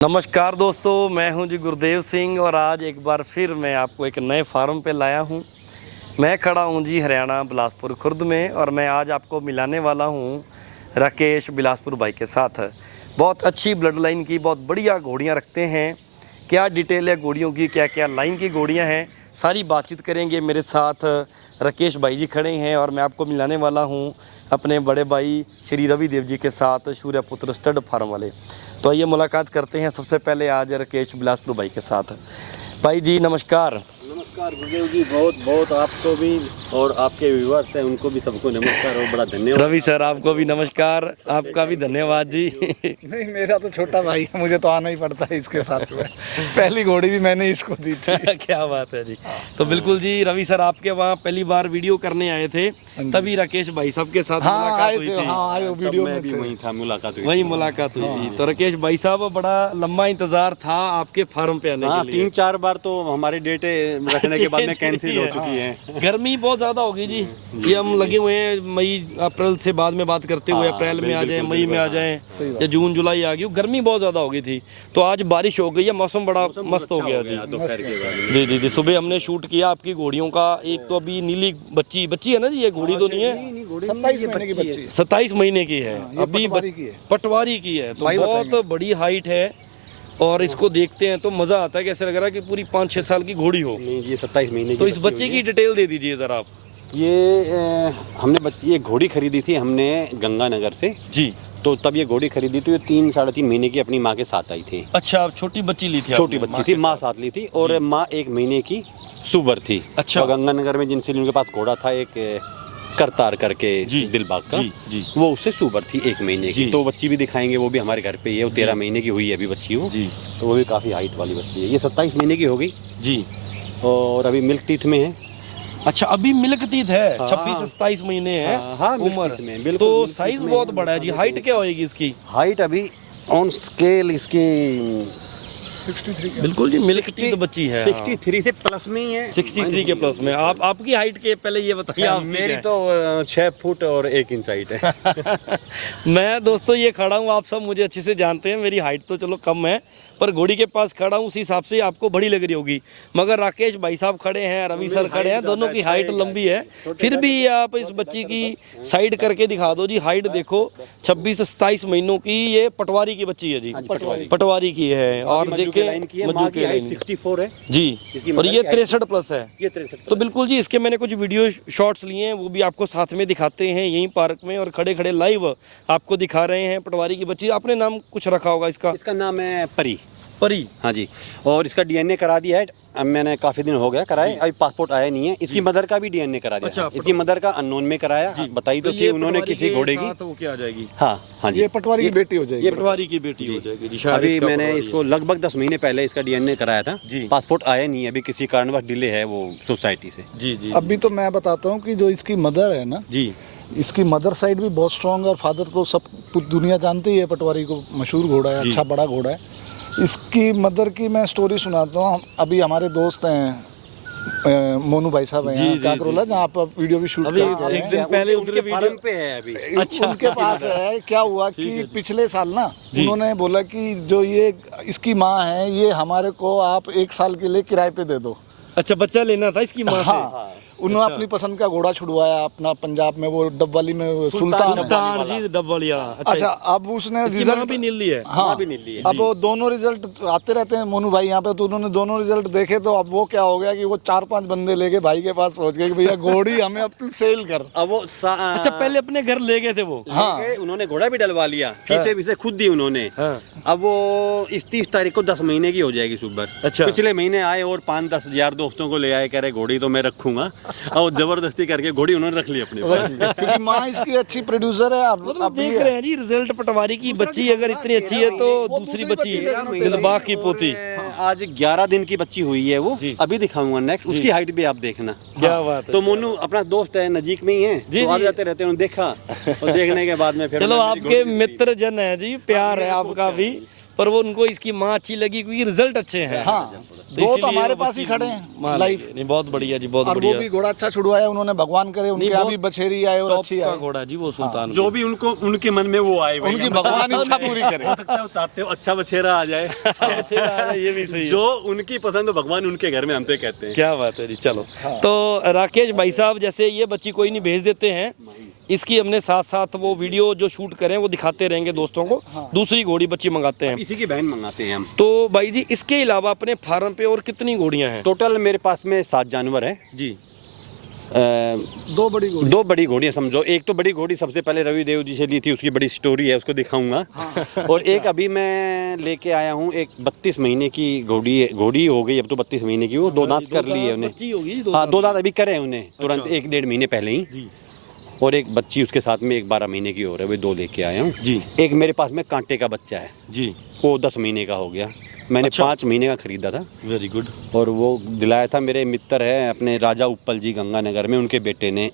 नमस्कार दोस्तों, मैं हूं जी गुरदेव सिंह और आज एक बार फिर मैं आपको एक नए फार्म पे लाया हूं। मैं खड़ा हूं जी हरियाणा बिलासपुर खुर्द में और मैं आज आपको मिलाने वाला हूं राकेश बिलासपुर भाई के साथ। बहुत अच्छी ब्लड लाइन की बहुत बढ़िया घोड़ियां रखते हैं। क्या डिटेल है घोड़ियों की, क्या क्या लाइन की घोड़ियाँ हैं, सारी बातचीत करेंगे। मेरे साथ राकेश भाई जी खड़े हैं और मैं आपको मिलाने वाला हूँ अपने बड़े भाई श्री रवि देव जी के साथ, सूर्यपुत्र स्टड फार्म वाले। तो आइए मुलाकात करते हैं सबसे पहले आज राकेश बिलासपुर भाई के साथ। भाई जी नमस्कार। नमस्कार गुरुदेव जी, बहुत बहुत आपको भी और आपके व्यूअर्स हैं उनको भी सबको नमस्कार और बड़ा धन्यवाद। रवि सर आपको भी नमस्कार, आपका भी धन्यवाद जी। नहीं, मेरा तो छोटा भाई है, मुझे तो आना ही पड़ता है इसके साथ में। पहली घोड़ी भी मैंने इसको दी थी। क्या बात है जी। तो बिल्कुल जी रवि सर आपके वहाँ पहली बार वीडियो करने आए थे, तभी राकेश भाई साहब के साथ मुलाकात हुई थी। हाँ आए वीडियो में भी वहीं था, मुलाकात हुई। वही मुलाकात हुई थी। तो राकेश भाई साहब बड़ा लंबा इंतजार था आपके फार्म पे आने हाँ, के लिए। 3-4 बार तो हमारी डेटे रखने के बाद में कैंसिल हो चुकी है। गर्मी बहुत ज्यादा होगी जी। ये हम लगे हुए हैं मई अप्रैल से बाद में बात करते हुए, अप्रैल में आ जाए, मई में आ जाए या जून जुलाई आ गई, गर्मी बहुत ज्यादा हो गई थी। तो आज बारिश हो गई है, मौसम बड़ा मस्त हो गया जी। दोपहर के बाद जी जी जी, सुबह हमने शूट किया आपकी घोड़ियों का। एक तो अभी नीली बच्ची है ना जी, ये घोड़ी तो नहीं है, 27 महीने की बच्ची है। 27 महीने की है। अभी पटवारी की है। पटवारी की है, तो बहुत बड़ी हाइट है। और इसको देखते हैं तो मजा आता है, कैसे लग रहा है कि पूरी 5-6 साल की घोड़ी हो। नहीं, ये 27 महीने की तो इस बच्ची बच्चे हुई की है। डिटेल दे दीजिए जरा आप। ये घोड़ी खरीदी थी हमने गंगानगर से। जी। तो तब ये घोड़ी खरीदी तो ये 3-3.5 महीने की अपनी माँ के साथ आई थी। अच्छा, आप छोटी बच्ची ली थी? छोटी आपने बच्ची थी, माँ साथ ली थी और माँ 1 महीने की सुबर थी। अच्छा। तो गंगानगर में जिनसे उनके पास घोड़ा था एक करतार करके दिलबाग का, जी। वो उससे सुबर थी 1 महीने की। जी। तो बच्ची भी दिखाएंगे, वो भी हमारे घर पे ही है। वो 13 महीने की हुई है अभी बच्ची वो। जी तो वो भी काफ़ी हाइट वाली बच्ची है। ये 27 महीने की हो गई जी। और अभी मिल्क टीथ में है। अच्छा, अभी मिल्क टीथ है। हाँ। 26-27 महीने है हाँ, मिल्क उम्र टीथ में, बिल्कुल तो मिल्क साइज टीथ में बहुत है। बड़ा है जी। हाइट क्या होएगी इसकी? हाइट अभी ऑन स्केल इसकी 63 बिल्कुल जी, मिल्क टीथ बच्ची है। 63 से प्लस में ही है। 63 के प्लस में। आपकी हाइट के पहले ये बताइए। आप मेरी तो 6 फुट और 1 इंच हाइट है। मैं दोस्तों ये खड़ा हूँ, आप सब मुझे अच्छे से जानते हैं। मेरी हाइट तो चलो कम है, पर घोड़ी के पास खड़ा हूँ, उस हिसाब से आपको बड़ी लग रही होगी। मगर राकेश भाई साहब खड़े हैं, रवि सर खड़े हैं, दोनों की हाइट लंबी है। फिर भी आप इस बच्ची की साइड करके दिखा दो जी। हाइट देखो, 26-27 महीनों की ये पटवारी की बच्ची है जी। पटवारी की है। और देखें मज्जू की लाइन 64 है जी, और ये 63 प्लस है। ये 63 तो बिल्कुल जी, इसके मैंने कुछ वीडियो शॉट्स लिए हैं, वो भी आपको साथ में दिखाते हैं यहीं पार्क में, और खड़े खड़े लाइव आपको दिखा रहे हैं पटवारी की बच्ची। आपने नाम कुछ रखा होगा इसका? इसका नाम है परी। परी। हाँ जी, और इसका डीएनए करा दिया है। अब मैंने काफी दिन हो गया कराए, अभी पासपोर्ट आया नहीं है। इसकी मदर का भी डीएनए करा दिया। अच्छा, इसकी मदर का अननोन में कराया। बताई तो थी उन्होंने किसी घोड़े की। तो क्या आ जाएगी? हाँ जी, ये पटवारी की बेटी हो जाएगी। ये पटवारी की बेटी हो जाएगी जी। शायद अभी इसका मैंने पटवारी इसको लगभग 10 महीने पहले इसका डीएनए कराया था। पासपोर्ट आया नहीं है अभी, किसी कारणवश डिले है वो सोसाइटी से। जी जी। अभी तो मैं बताता हूँ कि जो इसकी मदर है ना जी, इसकी मदर साइड भी बहुत स्ट्रांग है और फादर तो सब दुनिया जानती है। पटवारी को मशहूर घोड़ा है, अच्छा बड़ा घोड़ा है। इसकी मदर की मैं स्टोरी सुनाता हूँ। अभी हमारे दोस्त हैं मोनू भाई साहब हैं काकरोला, जहाँ आप वीडियो भी शूट अभी करते एक हैं। दिन पहले उनके फार्म पे है अभी। अच्छा, उनके पास है। क्या हुआ कि पिछले साल ना उन्होंने बोला कि जो ये इसकी माँ है, ये हमारे को आप 1 साल के लिए किराए पे दे दो। अच्छा, बच्चा लेना था इसकी माँ से। हाँ, उन्होंने अपनी पसंद का घोड़ा छुड़वाया अपना पंजाब में, वो डबवाली में सुल्तान जी डबलिया। अच्छा, अब उसने रिजल्ट भी नीली है। हाँ, अब वो दोनों रिजल्ट आते रहते हैं मोनू भाई यहाँ पे, तो उन्होंने दोनों रिजल्ट देखे। तो अब वो क्या हो गया कि वो 4-5 बंदे लेके भाई के पास पहुंच गए कि भैया घोड़ी हमें अब तू सेल कर। अब वो अच्छा, पहले अपने घर ले गए थे वो। हाँ, उन्होंने घोड़ा भी डलवा लिया, फीसे भी से खुद दी उन्होंने। अब वो इस 30 तारीख को 10 महीने की हो जाएगी सुबर। अच्छा। पिछले महीने आए और 5-10 यार दोस्तों को ले आए, कह रहे घोड़ी तो मैं रखूंगा, और जबरदस्ती करके घोड़ी उन्होंने रख ली अपने पास। क्योंकि माँ इसकी अच्छी प्रोड्यूसर है। मतलब देख रहे हैं जी रिजल्ट, पटवारी की बच्ची अगर इतनी अच्छी है तो दूसरी बच्ची दिलबाग की पोती। आज 11 दिन की बच्ची हुई है वो, अभी दिखाऊंगा नेक्स्ट। उसकी हाइट भी आप देखना। क्या बात है। तो मोनू अपना दोस्त है, नजीक में ही है, तो आ जाते रहते हैं। देखा और देखने के बाद में फिर चलो, आपके मित्र जन है जी, प्यार है आपका भी। पर वो उनको इसकी माँ अच्छी लगी क्योंकि रिजल्ट अच्छे हैं। हाँ, तो दो तो इसीलिए हमारे वो पास ही बच्ची खड़े हैं मान लाइव। लेंगे। नहीं बहुत बढ़िया जी, बहुत और वो बढ़िया। भी घोड़ा अच्छा छुड़वाया उन्होंने, भगवान करे उनके यहाँ भी बछेरी आए और टॉप अच्छी का आए। घोड़ा जी वो सुल्तान जो भी उनको उनके मन में वो आए भाई, उनकी हम भगवान इच्छा पूरी करे। हो सकता है वो चाहते हो अच्छा बछेरा आ जाए। ये भी सही है। जो उनकी पसंद हो भगवान उनके घर में, हम तो कहते हैं। क्या बात है जी। चलो तो राकेश भाई साहब, जैसे ये बच्ची कोई नहीं भेज देते हैं, इसकी हमने साथ साथ वो वीडियो जो शूट करें वो दिखाते रहेंगे दोस्तों को। दूसरी घोड़ी बच्ची मंगाते हैं इसी की बहन मंगाते हैं हम। तो भाई जी, इसके अलावा अपने फार्म पे और कितनी घोड़ियां हैं? टोटल मेरे पास में 7 जानवर है। जी। दो बड़ी घोड़ी। 2 बड़ी घोड़ियां समझो। एक तो बड़ी घोड़ी सबसे पहले रवि देव जी से ली थी, उसकी बड़ी स्टोरी है, उसको दिखाऊंगा। और एक अभी मैं लेके आया हूँ, एक 32 महीने की घोड़ी हो गई अब तो 32 महीने की, वो 2 दांत कर लिए उन्हें। बच्ची होगी हाँ 2 दांत अभी करे हैं उन्हें तुरंत 1-1.5 महीने पहले ही। जी। और एक बच्ची उसके साथ में, एक 12 महीने की और है, वे 2 लेके आया हूँ जी। एक मेरे पास में कांटे का बच्चा है, जी। वो 10 महीने का हो गया। मैंने अच्छा। 5 महीने का खरीदा था वेरी गुड। और वो दिलाया था मेरे मित्र है अपने राजा उपल जी गंगानगर में, उनके बेटे ने,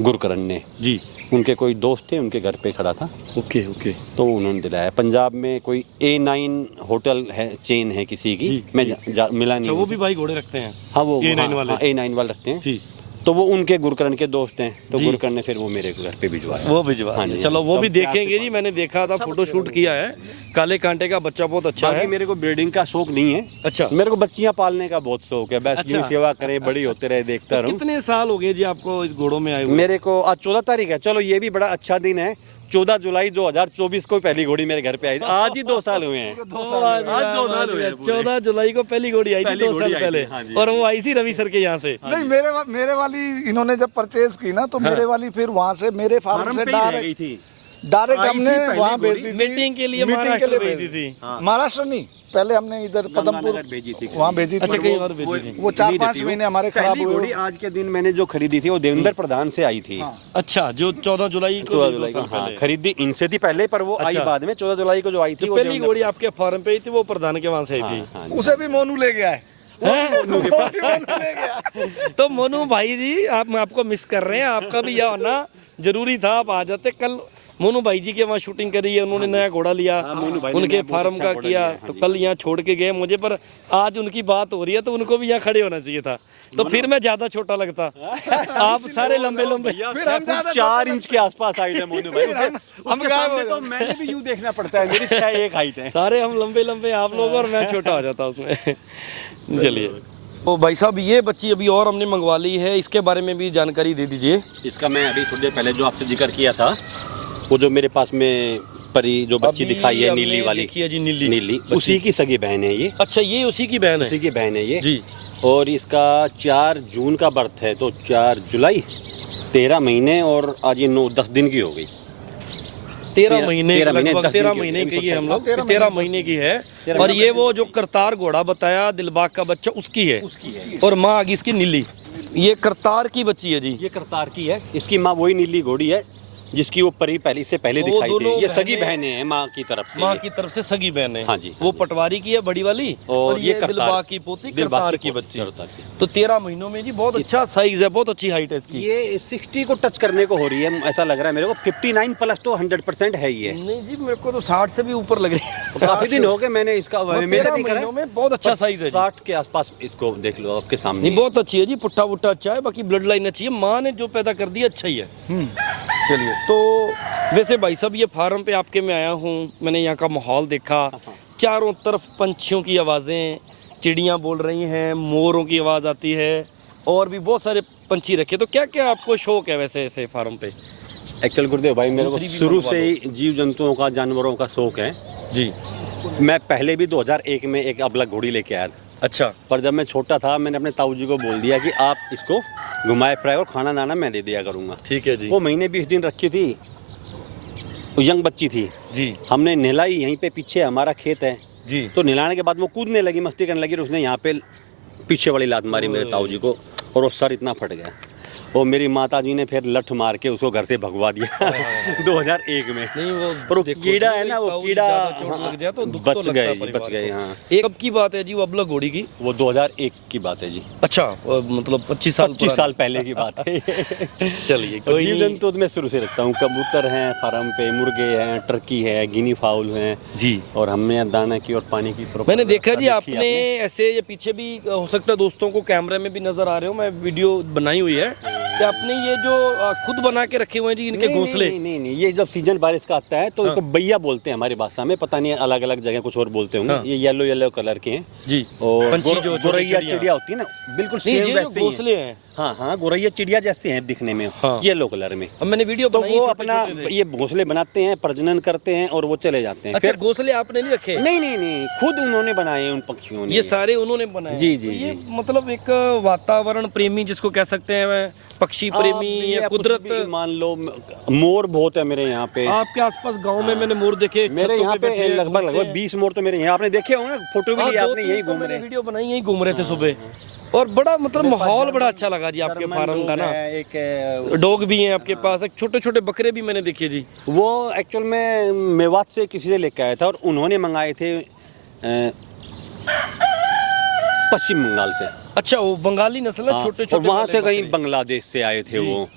गुरकरण ने। जी। उनके कोई दोस्त थे, उनके घर पे खड़ा था ओके ओके। तो उन्होंने दिलाया। पंजाब में कोई A9 होटल है, चेन है किसी की, जी, मैं मिला नहीं अच्छा, वो हूँ। भी भाई घोड़े रखते हैं? हाँ वो A9 वाले? A9 वाले रखते हैं। जी। तो वो उनके गुरकरण के दोस्त हैं, तो जी। गुरकरण ने फिर वो मेरे घर पे भिजवाया। वो भिजवा हाँ दिया। जी। चलो वो तो भी प्यार से देखेंगे जी, मैंने देखा था, फोटो शूट किया है। काले कांटे का बच्चा बहुत अच्छा बाकी है। मेरे को ब्रीडिंग का शौक नहीं है। अच्छा। मेरे को बच्चियां पालने का बहुत शौक है, बस अच्छा। यूं सेवा करे, बड़ी होते रहे, देखता रहूं। कितने साल हो गए जी आपको इस घोड़ों में आए हुए? मेरे को आज 14 तारीख है, चलो ये भी बड़ा अच्छा दिन है। 14 जुलाई 2024 को पहली घोड़ी मेरे घर पे आई थी। आज ही 2 साल हुए हैं। आज 2 साल हुए हैं पूरे। 14 जुलाई को पहली घोड़ी आई थी, पहली 2 घोड़ी साल आई थी, पहले। हाँ जी। और वो आई थी रवि सर के यहाँ से। नहीं, मेरे वाली इन्होंने जब परचेज की ना, तो मेरे वाली फिर वहाँ से मेरे फार्म से डायरेक्ट आई थी हमने पहली वहाँ घोड़ी। भेज दी थी। मीटिंग के लिए मीटिंग के महाराष्ट्र लिए भेजी भेजी थी। महाराष्ट्र नहीं, पहले हमने इधर पदमपुर गंगानगर भेजी थी। वहाँ भेजी अच्छा, थी। कहीं और भेजी थी। वो 4-5 महीने हमारे खराब पहली हुए। घोड़ी आज के दिन मैंने जो खरीदी थी वो देवेंद्र प्रधान से आई थी। अच्छा, जो 14 जुलाई को 14 दो जुलाई को, साल हाँ पहले। खरीदी इनसे थी पहले, पर वो आई अच्छा। बाद में। 14 जुलाई को जो आई थी जो वो पहली देवेंद्र घोड़ी आपके फार्म पे आई थी वो प्रधान के वहाँ से आई हाँ, थी। हाँ। उसे भी मोनू ले गया है। मोनू ले गया। तो मोनू भाई जी, आप आपको मिस कर रहे हैं, आपका भी यह होना जरूरी था, आप आ जाते। कल मोनू भाई जी के वहाँ शूटिंग करी है, उन्होंने नया घोड़ा लिया, मोनू भाई ने उनके नया बहुत फार्म अच्छा का घोड़ा किया, लिया है, तो हाँ कल यहाँ छोड़ के गए मुझे, पर आज उनकी बात हो रही है तो उनको भी यहाँ खड़े होना चाहिए था, तो फिर मैं ज्यादा छोटा लगता। आप सारे लंबे लंबे। फिर हम ज्यादा 4 इंच के आसपास हाइट है मोनू भाई। हम उसके सामने तो मैंने भी यूं देखना पड़ता है, मेरी 6'1" हाइट है। सारे हम लंबे लंबे आप लोग, और मैं छोटा हो जाता उसमें। चलिए, तो भाई साहब ये बच्ची अभी और हमने मंगवा ली है, इसके बारे में भी जानकारी दे दीजिए। इसका मैं अभी थोड़ी देर पहले जो आपसे जिक्र किया था, वो जो मेरे पास में परी जो बच्ची अभी दिखाई है हमने नीली वाली, देखी है जी, नीली नीली, उसी की सगी बहन है ये। अच्छा, ये उसी की बहन है? उसी की बहन है ये जी। और इसका 4 जून का बर्थ है, तो 4 जुलाई 13 महीने और आज ये 9-10 दिन की हो गई। 13 महीने, 13 महीने, लगभग 10 दिन 13 की महीने होगी, की है हम लोग, 13 महीने की है। और ये वो जो करतार घोड़ा बताया दिलबाग का बच्चा, उसकी है। और माँ आगे इसकी नीली। ये करतार की बच्ची है जी। ये करतार की है, इसकी माँ वही नीली घोड़ी है जिसकी वो परी पहले इससे पहले वो दिखाई दोनों थी। ये सगी बहनें- बहनें हैं माँ की तरफ से। माँ ये। की तरफ से सगी बहन है। हाँ जी, वो पटवारी की है बड़ी वाली, और ये करतार- दिलबाग की पोती दिलबाग करतार की पोती, बच्ची। करतार की। तो 13 महीनों में जी बहुत अच्छा साइज है, बहुत अच्छी हाइट है इसकी। ये 60 को टच करने को हो रही है, ऐसा लग रहा है मेरे को। 59 प्लस तो 100% है ही है। नहीं जी, मेरे को तो 60 से भी ऊपर लग रही है। काफी दिन हो गए मैंने इसका 13 महीनों में बहुत अच्छा साइज है जी। 60 के आसपास इसको देख लो आपके सामने। नहीं, बहुत अच्छी है जी, पुट्ठा वुट्टा अच्छा है, बाकी ब्लड लाइन अच्छी है, माँ ने जो पैदा कर दिया अच्छा ही है। चलिए, तो वैसे भाई साहब ये फार्म पे आपके मैं आया हूँ, मैंने यहाँ का माहौल देखा, चारों तरफ पंछियों की आवाज़ें, चिड़ियाँ बोल रही हैं, मोरों की आवाज़ आती है, और भी बहुत सारे पंछी रखे। तो क्या क्या आपको शौक है वैसे ऐसे फार्म पे? एक्चुअल गुरुदेव भाई, मेरे को दूसरी भी शुरू मंगवा से ही जीव जंतुओं का, जानवरों का शौक है जी। मैं पहले भी 2001 में एक अबलग घोड़ी लेके आया था, अच्छा। पर जब मैं छोटा था मैंने अपने ताऊ जी को बोल दिया कि आप इसको घुमाए फिराए और खाना दाना मैं दे दिया करूँगा। ठीक है जी। वो महीने 20 दिन रखी थी, वो यंग बच्ची थी जी। हमने नहलाई, यहीं पे पीछे हमारा खेत है जी। तो नहलाने के बाद वो कूदने लगी, मस्ती करने लगी, और उसने यहाँ पे पीछे वाली लात मारी मेरे ताऊ जी को, और वो सर इतना फट गया। और मेरी माता जी ने फिर लठ मार के उसको घर से भगवा दिया 2001 में। नहीं वो और वो देखो कीड़ा जी, है ना, वो ताऊ कीड़ा ज्यादा चोट लग जाए तो दुख तो बच लगता गए है जी, परिवार बच गए। को। हाँ, एक कब की बात है जी वो अबला घोड़ी की? वो 2001 की बात है जी, अच्छा मतलब 25 साल 25 साल पहले की बात है। चलिए और कोई जीव नहीं। जंतु मैं शुरू से रखता हूँ, कबूतर हैं फार्म पे, मुर्गे हैं, टर्की है, गिनी फाउल हैं जी और हमने दाना की और पानी की proper मैंने देखा जी व्यवस्था देखी आपने ऐसे, ये पीछे भी हो सकता है दोस्तों को कैमरे में भी नजर आ रहे हो, मैं वीडियो बनाई हुई है कि आपने ये जो खुद बना के रखे हुए हैं जी इनके नहीं, घोंसले। नहीं, ये जब सीजन बारिश का आता है तो हाँ। इसको बैया बोलते हैं हमारी भाषा में, पता नहीं अलग अलग जगह कुछ और बोलते होंगे। हाँ। ये येलो येलो कलर के हैं जी और पंछी जो छोटी गोरैया चिड़िया। चिड़िया होती है ना, बिल्कुल नहीं सेम ये जो वैसे ही है। घोंसले हैं, हाँ, गोरैया चिड़िया जैसे हैं दिखने में, हाँ। येलो कलर में। अब मैंने वीडियो तो बनाई वो छोटे अपना छोटे थे। ये घोंसले बनाते हैं, प्रजनन करते हैं और वो चले जाते हैं। अच्छा फिर घोंसले आपने नहीं रखे? नहीं, खुद उन्होंने बनाए हैं उन पक्षियों ने। ये सारे उन्होंने बनाए हैं। जी, तो जी, ये जी। मतलब एक वातावरण प्रेमी जिसको कह सकते हैं, पक्षी प्रेमी आप या कुछ कुदरत। भी मान लो, मोर बहुत है मेरे यहाँ पे। आपके आसपास गांव में मैंने मोर देखे, मेरे छतों यहाँ बैठे पे हैं, लगभग घूमते हैं। 20 मोर तो मेरे यहाँ, आपने देखे होंगे ना, फोटो भी हाँ, लिया दो आपने, तीन यही तो घूम मैंने रहे। वीडियो बनाई, यही घूम रहे थे सुबह। और बड़ा मतलब माहौल बड़ा अच्छा लगा जी आपके जर्मन फार्म का डॉग ना। है, एक डॉग भी हैं आपके पास, एक छोटे छोटे बकरे भी मैंने देखे जी। वो एक्चुअल में मेवात से किसी से लेके आया था और उन्होंने मंगाए थे पश्चिम बंगाल से। अच्छा वो बंगाली नस्ल है, हाँ, छोटे और छोटे वहाँ वाले से कहीं बकरे। बांग्लादेश से आए थे वो,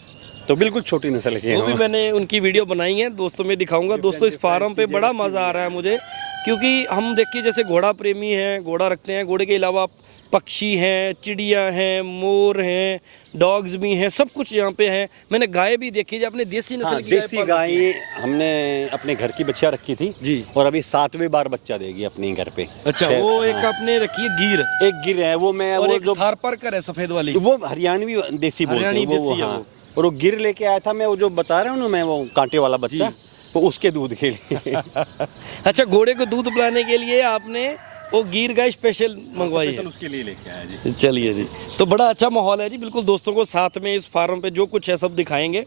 तो बिल्कुल छोटी नस्ल के वो भी हैं। मैंने उनकी वीडियो बनाई है, दोस्तों में दिखाऊंगा। दोस्तों इस फार्म पे बड़ा मज़ा आ रहा है मुझे, क्योंकि हम देखिए जैसे घोड़ा प्रेमी हैं, घोड़ा रखते हैं, घोड़े के अलावा पक्षी हैं, चिड़िया हैं, मोर हैं, डॉग्स भी हैं, सब कुछ यहाँ पे हैं। मैंने गाय भी देखी है, अपने देसी नस्ल हाँ, की देसी पाल गाय रखी है। हमने अपने घर की बच्चियाँ रखी थी जी। और अभी 7वें बार बच्चा देगी अपने घर पे। अच्छा वो एक आपने रखी है गीर, एक गिर है वो, मैं और वो एक जो थारपारकर है सफेद वाली। वो हरियाणवी देसी बोलते हैं हरियाणवी वो, देसी है हाँ। वो। और वो गिर लेके आया था मैं, वो जो बता रहा हूँ ना मैं, वो कांटे वाला बच्चा, तो उसके दूध के लिए। अच्छा घोड़े को दूध पिलाने के लिए आपने वो गिर गाय स्पेशल मंगवाई है? उसके लिए लेके आया जी। चलिए जी, तो बड़ा अच्छा माहौल है जी। बिल्कुल दोस्तों को साथ में इस फार्म पे जो कुछ है सब दिखाएंगे।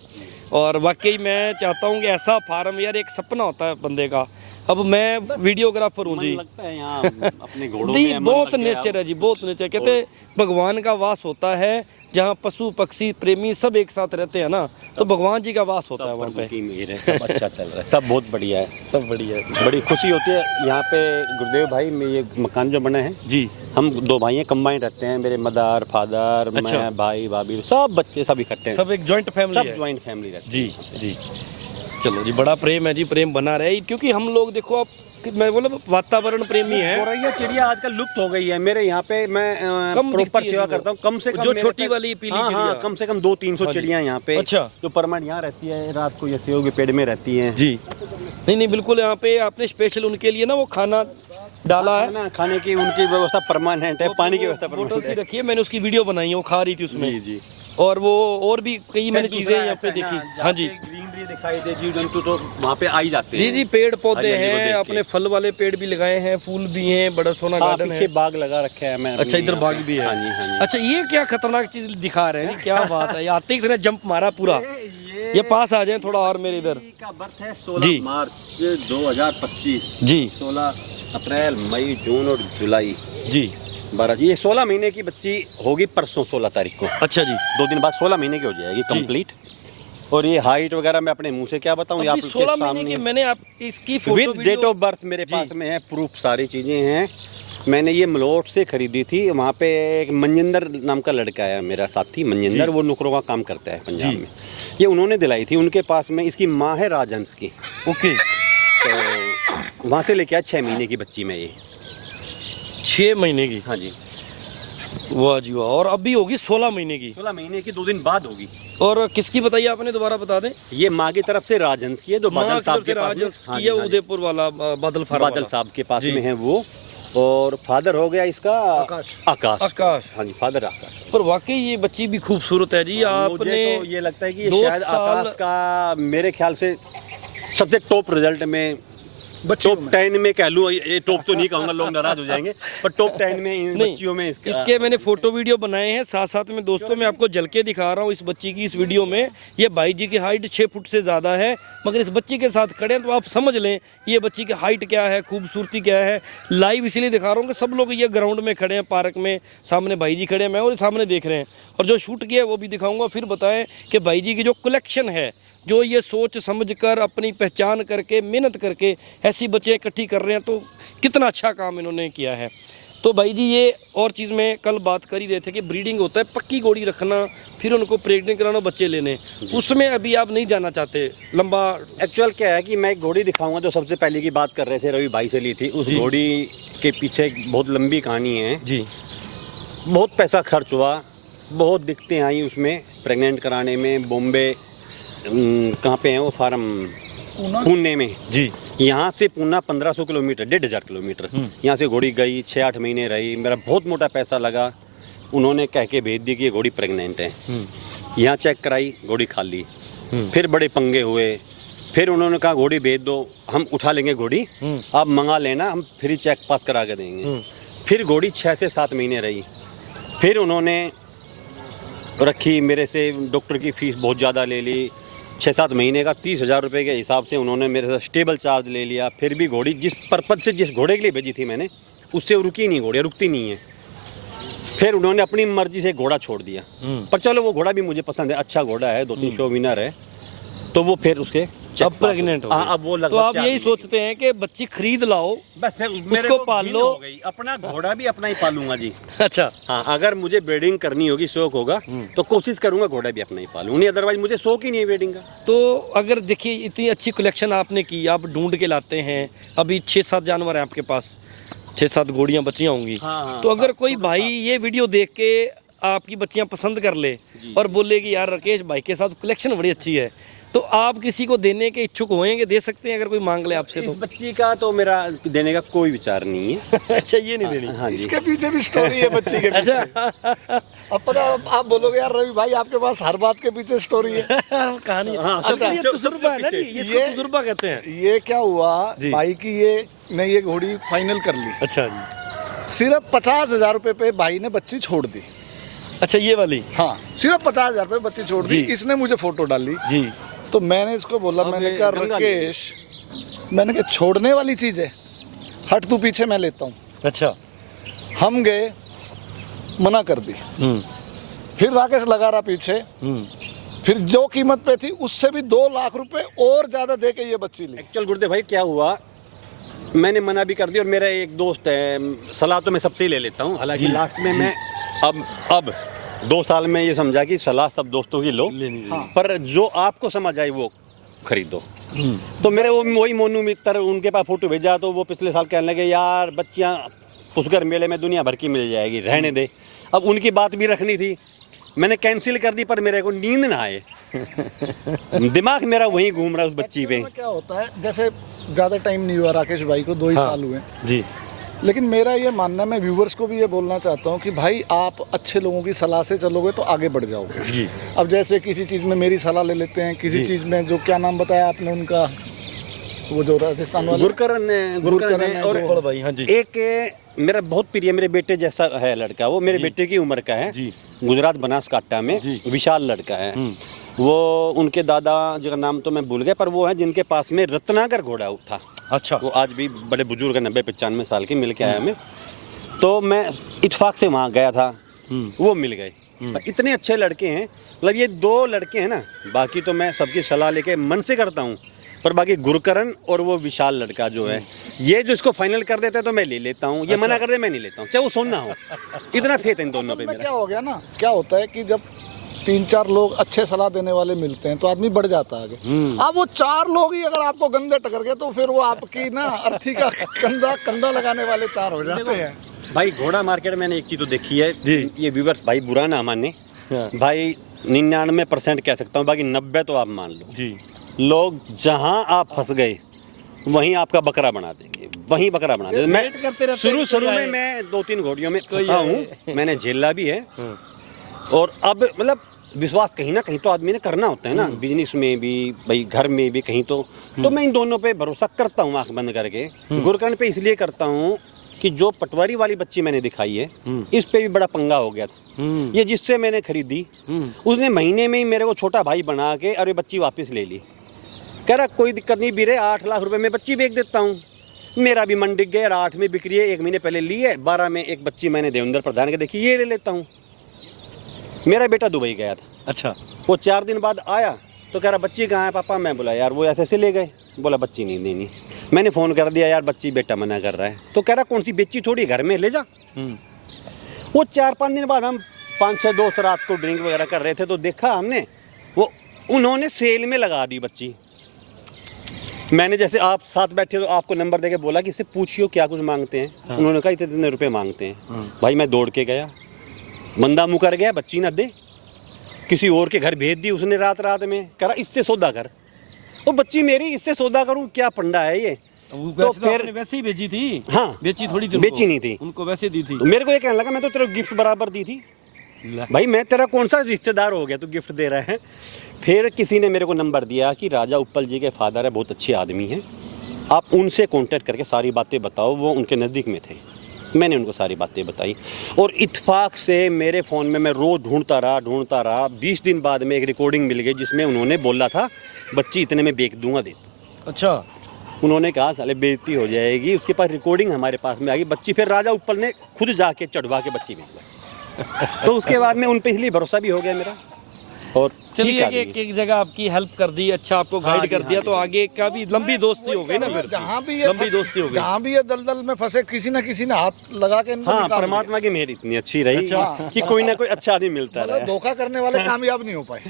और वाकई मैं चाहता हूँ कि ऐसा फार्म, यार एक सपना होता है बंदे का। अब मैं वीडियोग्राफर हूँ मन जी, लगता है यहाँ अपने घोड़ों जी में, मन बहुत लग गया नेचर है जी, बहुत नेचर। कहते हैं भगवान का वास होता है जहाँ पशु पक्षी प्रेमी सब एक साथ रहते हैं ना, तो भगवान जी का वास होता है वहाँ पे। की मेहर है, सब अच्छा चल रहा है, सब बहुत बढ़िया है, सब बढ़िया है बड़ी खुशी होती है। यहाँ पे गुरुदेव भाई में ये मकान जो बना है, जी। हम 2 भाई हैं, कंबाइन रहते हैं, मेरे मदर फादर, अच्छा। मैं, भाई भाभी, सब बच्चे सब इकट्ठे हैं, सब एक जॉइंट फैमिली सब है ज्वाइंट फैमिली रहती जी है। जी। चलो जी, बड़ा प्रेम है जी, प्रेम बना रहे, क्योंकि हम लोग देखो आप, मैं बोला वातावरण प्रेमी है। गोरैया चिड़िया आजकल लुप्त हो गई है मेरे यहाँ पे, मैं कम प्रॉपर दिखती है सेवा जी वो। करता हूँ, कम से कम जो मेरे छोटी पे- वाली पीली हाँ, चिड़िया। कम से कम 200-300 हाँ जी। चिड़िया यहाँ पे, अच्छा। जो परमानेंट यहाँ रहती है, रात को ये सेव के पेड़ में रहती है जी। नहीं नहीं बिल्कुल, यहाँ पे आपने स्पेशल उनके लिए ना वो खाना डाला है, ना, खाने की उनकी व्यवस्था परमानेंट है, पानी की व्यवस्था बोतल परमानेंट सी है। रखी है, मैंने उसकी वीडियो बनाई है, वो खा रही थी उसमें। जी जी। और वो और भी कई मैंने फिर चीजें दूसरा यहाँ पे ऐसा है देखी। ना, हाँ जहाँ जी पे ग्रीनरी दिखाई दे, जीव जंतु तो वहाँ पे आ ही जाते हैं। जी जी, पेड़ पौधे हरियाली को हैं, देख अपने के। फल वाले पेड़ भी लगाए हैं, फूल भी हैं, बड़ा सोना हाँ, गार्डन पीछे है। बाग लगा रखा है मैं। अच्छा इधर बाग भी है। हाँ जी, हाँ जी। अच्छा ये क्या खतरनाक चीज दिखा रहे हैं जी, क्या बात है, ये आते ही इसने जंप मारा पूरा। ये पास आ जाए थोड़ा और मेरे इधर। का बर्थ है जी। 16 मार्च 2025, जी 16 अप्रैल, मई, जून और जुलाई जी। 12, ये 16 महीने की बच्ची होगी परसों 16 तारीख को। अच्छा जी, 2 दिन बाद 16 महीने की हो जाएगी कंप्लीट। और ये हाइट वगैरह मैं अपने मुंह से क्या बताऊं, ये अभी आपके 16 महीने की सामने मैंने आप इसकी photo with date of birth मेरे जी। पास में है, प्रूफ सारी चीज़ें हैं। मैंने ये मलोट से खरीदी थी, वहाँ पे एक मंजिंदर नाम का लड़का है मेरा साथी, मंजिंदर, वो नुकरों का काम करता है पंजाब जी। में। ये उन्होंने दिलाई थी, उनके पास में, इसकी माँ है राजहंस की, ओके। तो वहाँ से लेके आया 6 महीने की बच्ची में ये। 6 महीने की, हाँ जी, वाह जी वाह। और अभी होगी 16 महीने की। 16 महीने की 2 दिन बाद होगी। और किसकी बताइए आपने, दोबारा बता दें। ये माँ की तरफ से राजहंस की है, जो माँ बादल की साहब तरफ से के पास में। राजहंस हाँ की जी, है, हाँ जी। उदयपुर वाला बादल फार्म बादल वाला। साहब के पास जी। में है वो। और फादर हो गया इसका आकाश। आकाश। हाँ जी, फादर आकाश। पर वाकई ये बच्ची भी खूबसूरत है जी। मुझे आपने तो ये लगता है कि ये 2 शायद साल आकाश का मेरे ख्याल से सबसे टॉप रिजल्ट में बच्चियों टॉप 10 में कह लूँ, ये टॉप तो नहीं कहूँगा, लोग नाराज हो जाएंगे, पर टॉप 10 में इन नहीं, बच्चियों में इसके मैंने फोटो वीडियो बनाए हैं, साथ साथ में दोस्तों मैं आपको झलके दिखा रहा हूँ इस बच्ची की इस वीडियो में। ये भाई जी की हाइट 6 फुट से ज़्यादा है, मगर इस बच्ची के साथ खड़े हैं तो आप समझ लें ये बच्ची की हाइट क्या है, खूबसूरती क्या है। लाइव इसलिए दिखा रहा हूँ कि सब लोग ये ग्राउंड में खड़े हैं, पार्क में, सामने भाई जी खड़े हैं, मैं और सामने देख रहे हैं, और जो शूट किया है वो भी दिखाऊंगा। फिर बताएं कि भाई जी की जो कलेक्शन है, जो ये सोच समझकर अपनी पहचान करके मेहनत करके ऐसी बच्चे इकट्ठी कर रहे हैं, तो कितना अच्छा काम इन्होंने किया है। तो भाई जी ये और चीज़ में कल बात कर ही रहे थे कि ब्रीडिंग होता है, पक्की घोड़ी रखना, फिर उनको प्रेग्नेंट कराना, बच्चे लेने, उसमें अभी आप नहीं जाना चाहते लंबा। एक्चुअल क्या है कि मैं एक घोड़ी दिखाऊंगा जो सबसे पहले की बात कर रहे थे, रवि भाई से ली थी। उस घोड़ी के पीछे एक बहुत लंबी कहानी है जी। बहुत पैसा खर्च हुआ, बहुत दिक्कतें आई उसमें प्रेग्नेंट कराने में। बॉम्बे कहाँ पे है वो फार्म, पुणे में जी। यहाँ से पूना 1500 किलोमीटर, 1500 किलोमीटर। यहाँ से घोड़ी गई, 6-8 महीने रही, मेरा बहुत मोटा पैसा लगा। उन्होंने कह के भेज दी कि ये घोड़ी प्रेग्नेंट है। यहाँ चेक कराई, घोड़ी खाली। फिर बड़े पंगे हुए, फिर उन्होंने कहा घोड़ी भेज दो, हम उठा लेंगे घोड़ी, आप मंगा लेना, हम फ्री चेक पास करा के देंगे। फिर घोड़ी 6 से 7 महीने रही, फिर उन्होंने रखी। मेरे से डॉक्टर की फ़ीस बहुत ज़्यादा ले ली, 6-7 महीने का 30,000 रुपये के हिसाब से उन्होंने मेरे से स्टेबल चार्ज ले लिया। फिर भी घोड़ी जिस पर्पज़ से, जिस घोड़े के लिए भेजी थी मैंने, उससे रुकी नहीं, घोड़ी रुकती नहीं है। फिर उन्होंने अपनी मर्जी से घोड़ा छोड़ दिया, पर चलो वो घोड़ा भी मुझे पसंद है, अच्छा घोड़ा है, 2-3 शो विनर है, तो वो फिर उसके अब प्रेग्नेंट हो गई। हाँ, अब वो लगभग तो आप 4 यही महीने सोचते हैं कि बच्ची खरीद लाओ, बस फिर मेरे उसको को पाल घिन लो। हो गई, अपना घोड़ा भी अपना ही पालूंगा जी। अच्छा। हाँ, अगर मुझे ब्रीडिंग करनी होगी, शौक होगा, तो कोशिश करूंगा घोड़ा भी अपना ही पालूं, नहीं अदरवाइज मुझे शौक ही नहीं है ब्रीडिंग का। तो अगर देखिए इतनी अच्छी कलेक्शन आपने की, आप ढूंढ के लाते हैं, अभी 6-7 जानवर हैं आपके पास, 6-7 घोड़ियाँ बच्चियाँ होंगी। हाँ, तो अगर कोई भाई ये वीडियो देख के आपकी बच्चियाँ पसंद कर ले और बोले कि यार राकेश भाई के साथ कलेक्शन बड़ी अच्छी है, तो आप किसी को देने के इच्छुक होंगे, दे सकते हैं अगर कोई मांग ले आपसे? इस तो बच्ची का तो मेरा देने का कोई विचार नहीं है। अच्छा, ये नहीं देनी? हाँ जी। इसके पीछे भी स्टोरी है बच्ची के पीछे। अच्छा। अब पता आप बोलोगे यार रवि भाई आपके पास हर बात के पीछे स्टोरी है। कहानी। हाँ, अच्छा, ये सब तजुर्बा है ना जी, इसको ये- तजुर्बा कहते हैं। ये क्या हुआ जी। भाई की, ये घोड़ी फाइनल कर ली, अच्छा जी। सिर्फ 50,000 रुपए पे भाई ने बच्ची छोड़ दी। अच्छा, ये वाली? हाँ, सिर्फ 50,000 रुपए बच्ची छोड़ दी। जी। इसने मुझे फोटो डाली, जी। तो मैंने इसको बोला, अब मैंने ये कहा गंगा राकेश, मैंने कहा छोड़ने वाली चीज़ है, हट तू पीछे, मैं लेता हूँ। अच्छा। हम गए, मना कर दी। फिर राकेश लगा रहा पीछे, फिर जो कीमत पे थी उससे भी 2 लाख रुपए और ज़्यादा दे के ये बच्ची ली। एक्चुअल गुरुदेव भाई क्या हुआ, मैंने मना भी कर दिया, और मेरा एक दोस्त है, सलाह तो मैं सबसे ही ले लेता हूँ, हालांकि लास्ट में मैं अब 2 साल में ये समझा कि सलाह सब दोस्तों की लो, पर जो आपको समझ आई वो खरीदो। तो मेरे वही मोनू मित्र, उनके पास फोटो भेजा, तो वो पिछले साल कहने लगे यार बच्चियाँ पुष्कर मेले में दुनिया भर की मिल जाएगी, रहने दे। अब उनकी बात भी रखनी थी, मैंने कैंसिल कर दी, पर मेरे को नींद ना आए। दिमाग मेरा वहीं घूम रहा है उस बच्ची पे। क्या होता है, जैसे ज़्यादा टाइम नहीं हुआ राकेश भाई को, 2 ही साल हुए, जी। लेकिन मेरा ये मानना है, मैं व्यूवर्स को भी ये बोलना चाहता हूँ कि भाई आप अच्छे लोगों की सलाह से चलोगे तो आगे बढ़ जाओगे। जी। अब जैसे किसी चीज़ में मेरी सलाह ले लेते हैं, किसी चीज़ में, जो क्या नाम बताया आपने उनका, वो जो राजस्थान वाले गुरकरण है और जो- भाई, हाँ जी। एक मेरा बहुत प्रिय, मेरे बेटे जैसा है लड़का, वो मेरे बेटे की उम्र का है जी। गुजरात बनासकांठा में, विशाल लड़का है वो। उनके दादा जी का नाम तो मैं भूल गया, पर वो है जिनके पास में रत्नाकर घोड़ा था। अच्छा। वो आज भी बड़े बुजुर्ग है, 90-95 साल के, मिल के आया मैं। तो मैं इत्फाक से वहाँ गया था, वो मिल गए। इतने अच्छे लड़के हैं, मतलब ये 2 लड़के हैं ना, बाकी तो मैं सबकी सलाह लेके मन से करता हूँ, पर बाकी गुरकरण और वो विशाल लड़का जो है, ये जो इसको फाइनल कर देता है तो मैं ले लेता हूँ, ये मना कर दे मैं नहीं लेता हूँ, चाहे वो सुनना हो। इतना फेथ है इन दोनों पे में मेरा। क्या हो गया ना, क्या होता है कि जब 3-4 लोग अच्छे सलाह देने वाले मिलते हैं तो आदमी बढ़ जाता है आगे। अब वो 4 लोग ही अगर आपको गंदे टकर गए तो फिर वो आपकी ना अर्थी का कंधा लगाने वाले 4 हो जाते हैं। भाई घोड़ा मार्केट मैंने एक चीज़ तो देखी है जी। ये व्यूवर्स भाई बुरा ना माने, भाई 99% कह सकता हूँ, बाकी 90 तो आप मान लो जी। लोग जहाँ आप फंस गए वहीं आपका बकरा बना देंगे, वहीं बकरा बना देंगे। वेट करते रहते मैं शुरू हैं शुरू कोई में आए। मैं 2-3 घोड़ियों में फंसा हूँ, मैंने झेला भी है, और अब मतलब विश्वास कहीं ना कहीं तो आदमी ने करना होता है ना, बिजनेस में भी भाई, घर में भी कहीं तो मैं इन दोनों पे भरोसा करता हूँ आंख बंद करके। गुरकर्ण पे इसलिए करता हूँ कि जो पटवारी वाली बच्ची मैंने दिखाई है, इस पे भी बड़ा पंगा हो गया था। ये जिससे मैंने खरीदी, उसने महीने में ही मेरे को छोटा भाई बना के और ये बच्ची वापस ले ली। कह रहा कोई दिक्कत नहीं बीरे, 8 लाख रुपए में बच्ची बेच देता हूँ। मेरा भी मन डिग गया, 8 में बिक रही है, 1 महीने पहले ली है, 12 में एक बच्ची मैंने देवेंद्र प्रधान के देखी, ये ले लेता हूँ। मेरा बेटा दुबई गया था, अच्छा, वो 4 दिन बाद आया तो कह रहा बच्ची कहाँ है पापा? मैं बोला यार वो ऐसे ले गए। बोला बच्ची नहीं लेनी। मैंने फ़ोन कर दिया यार बच्ची बेटा मना कर रहा है, तो कह रहा कौन सी बेची थोड़ी, घर में ले जा। वो 4-5 दिन बाद हम 5-6 दोस्त रात को ड्रिंक वगैरह कर रहे थे, तो देखा हमने वो उन्होंने सेल में लगा दी बच्ची। मैंने जैसे आप साथ बैठे तो आपको नंबर देके बोला कि इससे पूछियो क्या कुछ मांगते हैं। हाँ। उन्होंने कहा इतने रुपए मांगते हैं। हाँ। भाई मैं दौड़ के गया, बंदा मुकर गया, बच्ची ना दे, किसी और के घर भेज दी उसने रात में। कह रहा इससे सौदा कर। वो बच्ची मेरी, इससे सौदा करूं, क्या पंडा है ये? तो फिर वैसे ही बेची थी। हाँ, बेची थोड़ी थी, बेची नहीं थी, उनको वैसे दी थी। तो मेरे को ये कहने लगा मैं तो तेरे गिफ्ट बराबर दी थी। भाई मैं तेरा कौन सा रिश्तेदार हो गया तू गिफ्ट दे रहा है? फिर किसी ने मेरे को नंबर दिया कि राजा उप्पल जी के फादर है, बहुत अच्छे आदमी हैं, आप उनसे कांटेक्ट करके सारी बातें बताओ। वो उनके नज़दीक में थे। मैंने उनको सारी बातें बताई और इत्तेफाक से मेरे फ़ोन में मैं रोज़ ढूंढता रहा। 20 दिन बाद में एक रिकॉर्डिंग मिल गई जिसमें उन्होंने बोला था बच्ची इतने में बेच दूंगा दे। अच्छा, उन्होंने कहा साले बेइज्जती हो जाएगी। उसके पास रिकॉर्डिंग हमारे पास में आ गई बच्ची। फिर राजा उप्पल ने खुद जाके चढ़वा के बच्ची बेच दी। तो उसके बाद में उन पे इसलिए भरोसा भी हो गया मेरा। और चलिए एक जगह आपकी हेल्प कर दी, अच्छा आपको गाइड कर दिया, तो आगे का भी लंबी दोस्ती हो गई ना। फिर जहाँ भी ये लंबी दोस्ती हो गई, जहाँ भी ये दलदल में फंसे किसी न किसी ने हाथ लगा के इनको निकाल दिया। परमात्मा की मेहर इतनी अच्छी रही कि कोई ना कोई अच्छा आदमी मिलता रहा। धोखा करने वाले कामयाब नहीं हो पाए।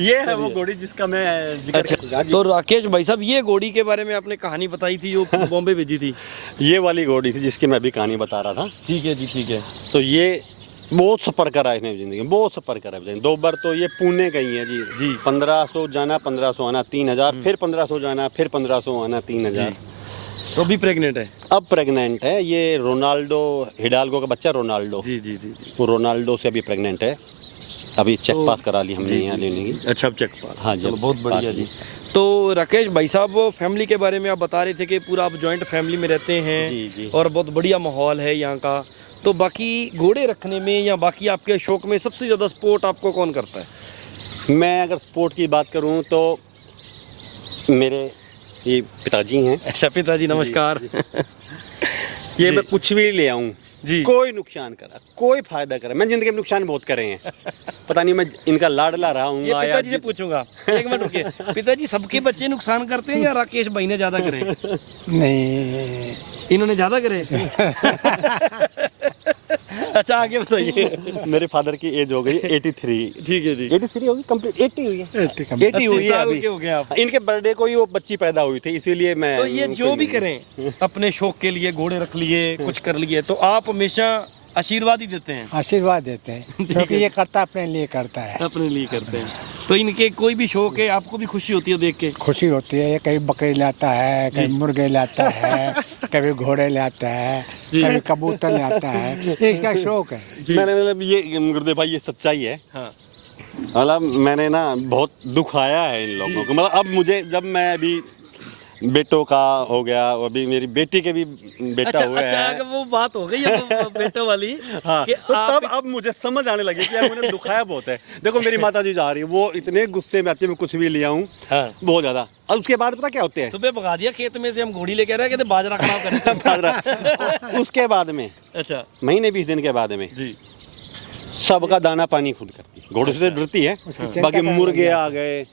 ये है वो घोड़ी जिसका मैं जिक्र अच्छा, तो राकेश भाई साहब ये घोड़ी के बारे में आपने कहानी बताई थी जो बॉम्बे भेजी थी। ये वाली घोड़ी थी जिसकी मैं अभी कहानी बता रहा था। ठीक है जी, ठीक है। तो ये बहुत सफ़र करा है इसने ज़िंदगी में, बहुत सफ़र करा है। 2 बार तो ये पुणे गई है जी। 1500 जाना 1500 आना 3000, फिर 1500 जाना फिर 1500 आना 3000। तो अभी प्रेग्नेंट है? अब प्रेग्नेंट है। ये रोनाल्डो हिडाल्गो का बच्चा रोनाल्डो। जी जी जी, वो रोनाल्डो से अभी प्रेग्नेंट है। अभी चेक पास करा ली हमने यहाँ लेने की। अच्छा, अब चेक पास। हाँ जी, बहुत बढ़िया जी। तो राकेश भाई साहब वो फैमिली के बारे में आप बता रहे थे कि पूरा आप जॉइंट फैमिली में रहते हैं। जी। और बहुत बढ़िया माहौल है यहाँ का। तो बाकी घोड़े रखने में या बाकी आपके शौक में सबसे ज़्यादा सपोर्ट आपको कौन करता है? मैं अगर स्पोर्ट की बात करूं तो मेरे ये पिताजी हैं। अच्छा, पिताजी नमस्कार। ये मैं कुछ भी ले आऊं जी, कोई नुकसान करा, कोई फायदा करा, मैं जिंदगी में नुकसान बहुत करे हैं। पता नहीं मैं इनका लाडला रहा हूँ। ये पिताजी से पूछूंगा, एक मिनट रुकिए। पिताजी सबके बच्चे नुकसान करते हैं या राकेश भाई ने ज़्यादा करे? नहीं, इन्होंने ज़्यादा करे। अच्छा, आगे बताइए। मेरे फादर की एज हो गई 83। ठीक है जी, 83 होगी कंप्लीट, 80 हुई है। 80 हुई है अभी। हो गए आप। इनके बर्थडे को ही वो बच्ची पैदा हुई थी, इसीलिए मैं। तो ये जो भी करें अपने शौक के लिए, घोड़े रख लिए, कुछ कर लिए, तो आप हमेशा आशीर्वाद ही देते हैं? आशीर्वाद देते हैं क्योंकि ये करता अपने लिए करता है। अपने लिए करते हैं। तो इनके कोई भी शौक है, आपको भी खुशी होती है देख के? खुशी होती है। ये कभी बकरी लाता है, कभी मुर्गे लाता है, कभी घोड़े लाता है, कभी कबूतर लाता है। ये इसका शौक है। मैंने मतलब ये गुरुदेव भाई ये सच्चाई है। हाँ। मतलब मैंने ना बहुत दुख आया है इन लोगों को। मतलब अब मुझे जब मैं अभी बेटों का हो गया, अभी मेरी बेटी के भी बेटा हुआ है। अच्छा, वो बात हो गई है बेटों वाली। हाँ, तो तब अब मुझे समझ आने लगी कि यार मैंने दुखाया बहुत है। देखो मेरी माता जी जा रही है, वो इतने गुस्से में आती है, मैं कुछ भी लिया हूँ। हाँ। बहुत ज्यादा। और उसके बाद पता क्या होते हैं? सुबह भगा दिया खेत में से, हम घोड़ी लेके रहे, कहते बाजरा खराब करें। बाजरा। उसके बाद में अच्छा, महीने 20 दिन के बाद में जी सबका दाना पानी खुद करती है। घोड़े से डरती है। बाकी मुर्गे आ गए,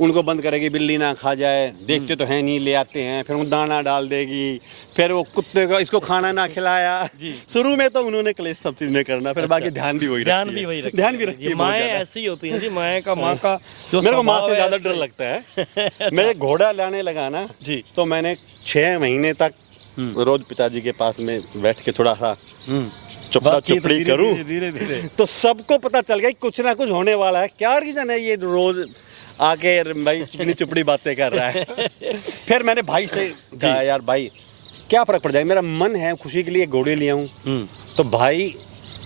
उनको बंद करेगी बिल्ली ना खा जाए, देखते तो हैं नहीं, ले आते हैं, फिर वो दाना डाल देगी, फिर वो कुत्ते को इसको खाना ना खिलाया। शुरू में तो उन्होंने क्लेश सब चीज में करना, फिर बाकी ध्यान भी वही रखती है। माएँ ऐसी होती हैं जी, माएँ का माँ का जो मेरे को माँ से ज्यादा डर लगता है। मैं घोड़ा लाने लगा ना जी, तो मैंने 6 महीने तक रोज पिताजी के पास में बैठ के थोड़ा सा चुपड़ा चुपड़ी करूं, धीरे तो सबको पता चल गया कुछ ना कुछ होने वाला है। क्या रीजन है ये रोज आके भाई चिकनी चुपड़ी बातें कर रहा है। फिर मैंने भाई से कहा यार भाई क्या फर्क पड़ जाएगा, मेरा मन है खुशी के लिए घोड़े लिया हूँ। तो भाई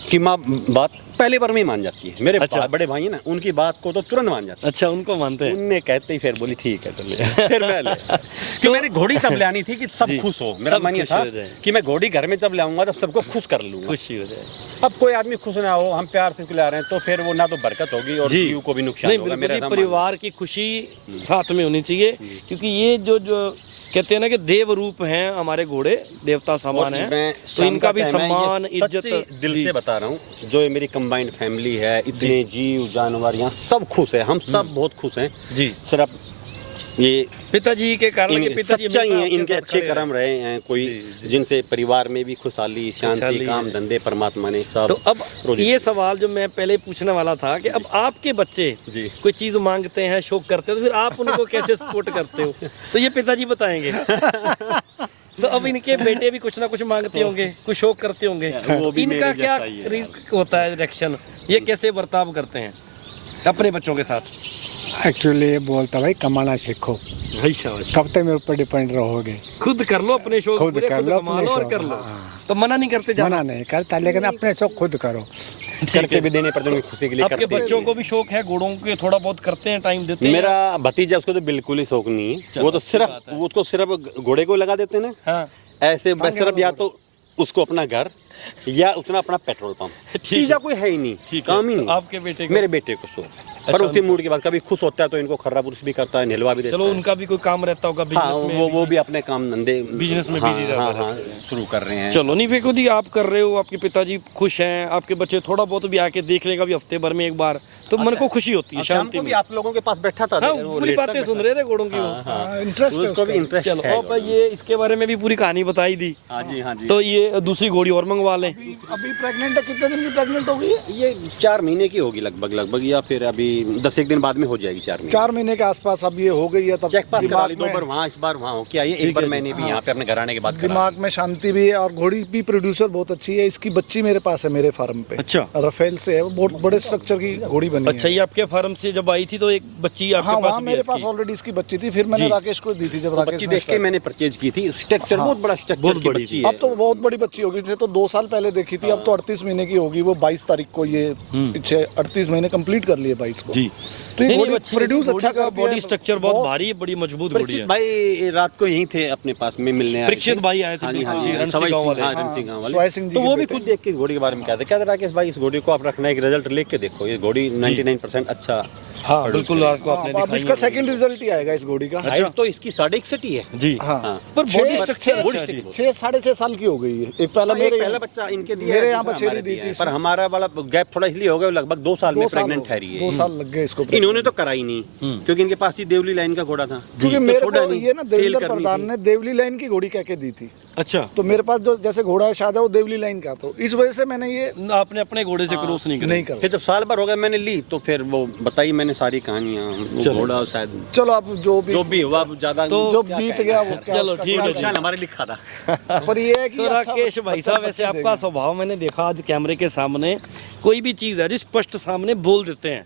कि माँ बात पहले बार में ही मान जाती है। मेरे अच्छा। बड़े भाई हैं ना, उनकी बात को तो तुरंत मान जाते अच्छा, उनको मानते हैं। हैं। उनने कहते ही फिर बोली ठीक है तो ले फिर मैं ले कि मैंने घोड़ी तब लानी थी कि सब जी, खुश हो। मेरा सब मन ये खुश था हो जाए। कि मैं घोड़ी घर में जब लाऊंगा तो सबको खुश कर लूंगा। खुशी हो जाए। अब कोई आदमी खुश ना हो, हम प्यार से ला रहे हैं तो फिर वो ना तो बरकत होगी और जी। जीव को भी नुकसान नहीं, होगा। बिल्कुल मेरा ही ऐसा मानना है। परिवार की खुशी साथ में होनी चाहिए, क्योंकि ये जो कहते हैं ना कि देव रूप हैं हमारे घोड़े, देवता समान और हैं, मैं तो शाम इनका का भी टाइम है, ये सम्मान इज्जत सच्ची दिल जी। से बता रहा हूँ, जो ये मेरी कंबाइंड फैमिली है, इतने जीव जानवर यहाँ सब खुश है, हम सब बहुत खुश हैं। जी। सिर्फ ये पिताजी के कारण, कि पिताजी सच्चाई हमेशा है, आपके इनके साथ अच्छे खड़े कर्म रहे हैं, कोई जिनसे परिवार में भी खुशहाली, खुशहाली शांति, है। काम धंधे परमात्मा ने सब। तो अब रोजी ये सवाल जो मैं पहले पूछने वाला था कि अब आपके बच्चे जी। कोई चीज मांगते हैं, शौक करते हैं, तो फिर आप उनको कैसे सपोर्ट करते हो? तो ये पिताजी बताएंगे। तो अब इनके बेटे भी कुछ ना कुछ मांगते होंगे, कुछ शौक करते होंगे, वो भी इनका मेरे क्या जैसा ही है। होता है रिएक्शन, ये कैसे बर्ताव करते हैं अपने बच्चों के साथ? एक्चुअली ये बोलता भाई कमाना सीखो, भाई शाबाश, कब तक मेरे ऊपर डिपेंड रहोगे। खुद कर लो अपने शौक खुद पूरे, कर खुद लो कमा अपने लो और शौक, कर लो। हाँ। तो मना नहीं करते मना जाना? नहीं करता, लेकिन अपने शौक खुद करो। करके भी देने पड़ते हैं, खुशी के लिए आपके करते बच्चों हैं। को भी शौक है घोड़ों के, थोड़ा बहुत करते हैं, टाइम देते हैं? मेरा भतीजा, उसको तो बिल्कुल ही शौक नहीं है, चलो, वो तो अच्छी सिर्फ बात है। वो उसको सिर्फ घोड़े को लगा देते हैं ना, हाँ, ऐसे बस सिर्फ या तो उसको अपना घर या उसने अपना पेट्रोल पंप, तीजा कोई है ही नहीं, ठीक है। काम ही तो नहीं। आपके बेटे को? मेरे बेटे को शौक, पर अच्छा, उसके मूड के बाद कभी खुश होता है तो इनको खर्रा पुरुष भी करता है, नहलवा भी देता चलो है। उनका भी कोई काम रहता होगा हाँ, बिजनेस में। वो भी अपने काम धंधे बिजनेस में हाँ, बिजी रहते हाँ, रहते हाँ, शुरू कर रहे हैं। चलो नहीं फेंको दी, आप कर रहे हो, आपके पिताजी खुश हैं, आपके बच्चे थोड़ा बहुत भी आके देख लेगा भी हफ्ते भर में एक बार, तो मन को खुशी होती है, शाम शांति को में। भी आप लोगों के पास बैठा था, हाँ, वो पूरी लेट तक बातें सुन बैठा रहे थे घोड़ों की वो। हाँ, इंटरेस्ट है उसको भी इंटरेस्ट चलो है। अब ये इसके बारे में भी पूरी कहानी बताई दी, हाँ जी, हाँ जी। तो ये दूसरी घोड़ी और मंगवा लें। अभी प्रेग्नेंट है, कितने दिन की प्रेग्नेंट हो गई है? ये 4 महीने की होगी लगभग, या फिर अभी 10 एक दिन बाद में हो जाएगी 4 महीने। 4 महीने के आसपास अब ये हो गई है। तब चेक पास करा ली, दिमाग 2 बार वहाँ, इस बार वहाँ हो के आई है, एक बार मैंने भी यहाँ पे अपने घर आने के बाद करा। दिमाग में शांति भी है, और घोड़ी भी प्रोड्यूसर बहुत अच्छी है। इसकी बच्ची मेरे पास है, मेरे फार्म पे। अच्छा। रफेल से है, वो बहुत बड़े स्ट्रक्चर की घोड़ी बनी अच्छा, है। ये आपके फार्म से जब आई थी तो एक बच्ची आपके हाँ, पास वहाँ भी मेरे है पास इसकी? ऑलरेडी इसकी बच्ची थी, फिर मैंने जी। राकेश को दी थी जब बच्ची राकेश देख के मैंने परचेज की थी, स्ट्रक्चर बहुत बड़ा स्ट्रक्चर बहुत की बड़ी बच्ची थी। है। अब तो बहुत बड़ी बच्ची होगी, जैसे तो 2 साल पहले देखी थी, अब तो 38 महीने की होगी। वो 22 तारीख को ये 38 महीने कंप्लीट कर लिए 22 को। जी। तो ये नहीं, घोड़ी नहीं, अच्छी प्रोड्यूस घोड़ी अच्छा का करती है। बॉडी स्ट्रक्चर बहुत बहुत- भारी है, बड़ी मजबूत घोड़ी परीक्षित है। भाई रात को यहीं थे अपने पास में मिलने आए थे। परीक्षित भाई आए थे, हाँ जी, हाँ जी, जी, रणसिंह सवाई गाँव सिंह, वाले। हाँ, रणसिंह गाँव वाले। सवाई सिंह जी तो के वो भी बेटे। खुद देख के घोड़ी के बारे में कहते राकेश भाई, इस घोड़ी को आप रखना, एक रिजल्ट लेके देखो, ये घोड़ी 99% अच्छा। हाँ, बिल्कुल आपको आपने अब दिखाई इसका है। सेकंड रिजल्ट ही आएगा इस घोड़ी का। हाइट तो इसकी 61.5 ही है। जी। हाँ, पर बॉडी छः- स्ट्रक्चर बॉडी अच्छा है जी। स्ट्रक्चर 6 साढ़े 6 साल की हो गई है। एक पहला एक मेरे पहला बच्चा इनके दिया मेरे है, यहाँ दूसरा बछेरी हमारे दी दिया थी है। पर हमारा वाला गैप थोड़ा इसलिए हो गया, लगभग 2 साल में प्रेग्नेंट ठहरी है। 2 साल लग गए इसको। इन्होंने तो कराई नहीं, क्योंकि इनके पास ही देवली लाइन का घोड़ा था, क्योंकि तो मेरे छोड़ा को नहीं, ये ना सेल देवेंद्र करनी प्रधान थी। ने देवली लाइन की घोड़ी कह के दी थी, अच्छा, तो मेरे पास जो जैसे घोड़ा है शाहजहाँ, वो देवली लाइन का, तो इस वजह से मैंने ये आपने अपने घोड़े से क्रॉस नहीं नहीं किया? करा। फिर जब साल भर हो गया मैंने ली, तो फिर वो बताई मैंने सारी कहानियाँ, वो चलो। घोड़ा शायद चलो अब जो भी हुआ, अब ज्यादा जो क्या बीत कहें। गया वो क्या चलो, उसका ठीक क्या है, कहें। नुकसान हमारे लिखा था। पर ये है कि तो अच्छा राकेश भाई साहब, वैसे बच्चे आपका स्वभाव मैंने देखा आज कैमरे के सामने, कोई भी चीज़ है जो स्पष्ट सामने बोल देते हैं।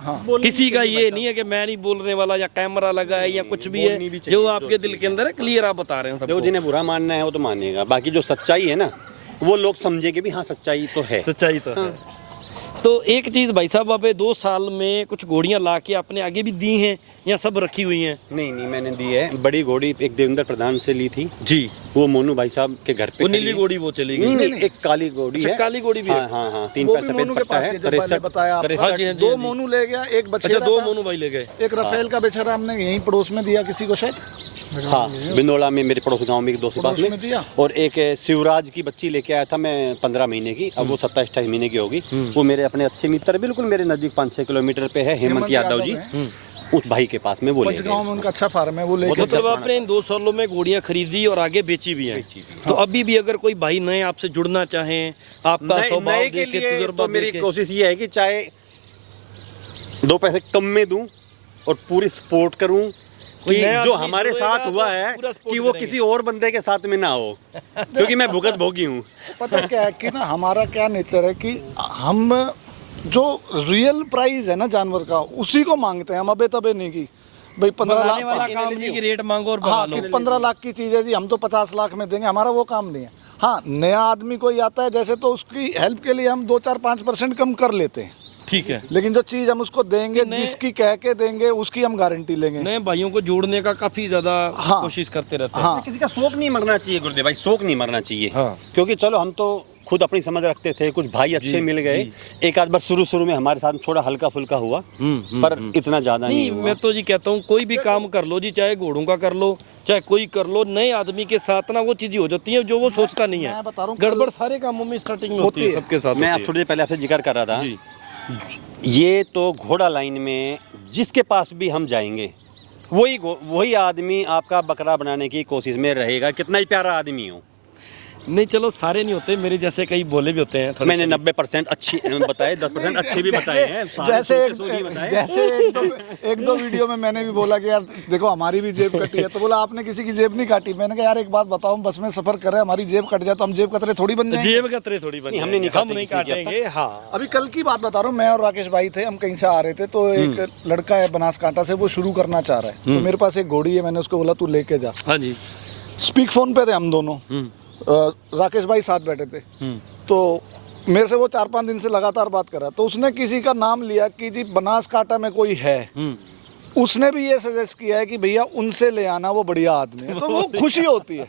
हाँ, किसी का ये नहीं है कि मैं नहीं बोलने वाला, या कैमरा लगा है या कुछ भी बोलनी भी है, चाहिए, जो आपके दिल के अंदर है क्लियर आप बता रहे हो देखो, सबको। जिन्हें बुरा मानना है वो तो मानेगा, बाकी जो सच्चाई है ना, वो लोग समझे कि भी हाँ सच्चाई तो है। सच्चाई तो है। तो एक चीज़ भाई साहब, आप 2 साल में कुछ घोड़ियाँ ला के आपने आगे भी दी हैं या सब रखी हुई हैं? नहीं नहीं, मैंने दी है। बड़ी घोड़ी एक देवेंद्र प्रधान से ली थी, जी। वो मोनू भाई साहब के घर पे वो खड़ी नीली है। घोड़ी वो चली गई? नहीं नहीं, एक काली घोड़ी अच्छा, है। काली घोड़ी भी है? हाँ हाँ हाँ, 3 वो पैर भी सफेद मोनू के पट्टा पास है, ही है, जो मैंने बताया आपको। 63 हाँ जी, हाँ जी, 2 हाँ जी। मोनू ले गया, एक अच्छा, बछेरा 2 था, मोनू भाई ले गए। एक रफेल का बेचारा हमने यहीं पड़ोस में दिया किसी को, शायद हाँ, बिंदोला में मेरे पड़ोस गांव में एक दोस्त के पास पड़ोस में दिया। और एक शिवराज की बच्ची लेके आया था मैं 15 महीने की, अब वो 27-28 महीने की होगी। वो मेरे अपने अच्छे मित्र, बिल्कुल मेरे नजदीक 5-6 किलोमीटर पे है, हेमंत यादव जी, उस भाई के पास में वो ले पंचगांव गए। में उनका अच्छा फार्म है, वो लेके मतलब आपने इन 2 सालों में घोड़ियाँ खरीदी और आगे बेची भी हैं। तो अभी भी अगर कोई भाई नए आपसे जुड़ना चाहें, आपका नए स्वभाव नए के देख के, लिए तजुर्बा तो मेरी देख के, कोशिश ये है कि चाहे 2 पैसे कम में दूं और पूरी सपोर्ट करूं, कोई कि नया जो आदमी हमारे जुड़ेगा साथ तो हुआ है पूरा support कि वो करेंगे। किसी और बंदे के साथ में ना हो, क्योंकि मैं भुगत भोगी हूँ। पता क्या है कि ना हमारा क्या नेचर है कि हम जो रियल प्राइस है ना जानवर का, उसी को मांगते हैं हम, अबे तबे नहीं की भाई 15 बनाने वाला लाख। काम नहीं कि रेट मांगो और बना हाँ, लो। कि 15 लाख की चीज़ है जी, हम तो 50 लाख में देंगे, हमारा वो काम नहीं है। हाँ, नया आदमी कोई आता है जैसे तो उसकी हेल्प के लिए हम 2-4-5% कम कर लेते हैं, ठीक है। लेकिन जो चीज़ हम उसको देंगे, नए- जिसकी कह के देंगे उसकी हम गारंटी लेंगे। नए भाइयों को जोड़ने का काफी ज्यादा हाँ। कोशिश करते रहते हैं। हाँ, किसी का शौक नहीं मरना चाहिए गुरुदेव भाई, शौक नहीं मरना चाहिए। हाँ। क्योंकि चलो हम तो खुद अपनी समझ रखते थे, कुछ भाई अच्छे मिल गए, एक आध बार शुरू में हमारे साथ थोड़ा हल्का फुल्का हुआ, पर इतना ज्यादा नहीं नहीं, हुआ। मैं तो जी कहता हूँ कोई भी काम कर लो जी, चाहे घोड़ों का कर लो, चाहे कोई कर लो, नए आदमी के साथ ना वो चीजें हो जाती हैं जो वो सोचता नहीं है। मैं बता रहा हूँ, गड़बड़ सारे कामों में स्टार्टिंग में होती है, सबके साथ मैं होती आप थोड़ी देर पहले आपसे जिक्र कर रहा था, है। जी ये तो घोड़ा लाइन में जिसके पास भी हम जाएंगे वही आदमी आपका बकरा बनाने की कोशिश में रहेगा, कितना ही प्यारा आदमी हो। नहीं, चलो सारे नहीं होते, मेरे जैसे कई बोले भी होते हैं थोड़े मैंने से। 90% अच्छी बताए, 10% अच्छे भी बताए हैं, सारे जैसे सोच के सोच ही बताए। जैसे एक दो वीडियो में मैंने भी बोला कि यार देखो हमारी भी जेब कटी है, तो बोला आपने किसी की जेब नहीं काटी। मैंने कहा यार एक बात बताओ, हम बस में सफर कर रहे हैं, हमारी जेब कट जाए तो हम जेब कतरे थोड़ी बन जाएंगे। जेब कतरे थोड़ी बन नहीं, हमने नहीं जाएंगे, हम काटे नहीं किसी की अब काटेंगे। हाँ, अभी कल की बात बता रहा हूँ, मैं और राकेश भाई थे, हम कहीं से आ रहे थे, तो एक लड़का है बनासकांठा से, वो शुरू करना चाह रहा है, तो मेरे पास एक घोड़ी है, मैंने उसको बोला तू लेके जा। हाँ जी। स्पीक फोन पे थे हम दोनों, राकेश भाई साथ बैठे थे, तो मेरे से वो 4-5 दिन से लगातार बात कर रहा, तो उसने किसी का नाम लिया कि जी बनासकांठा में कोई है, उसने भी ये सजेस्ट किया है कि भैया उनसे ले आना, वो बढ़िया आदमी है, तो वो खुशी होती है।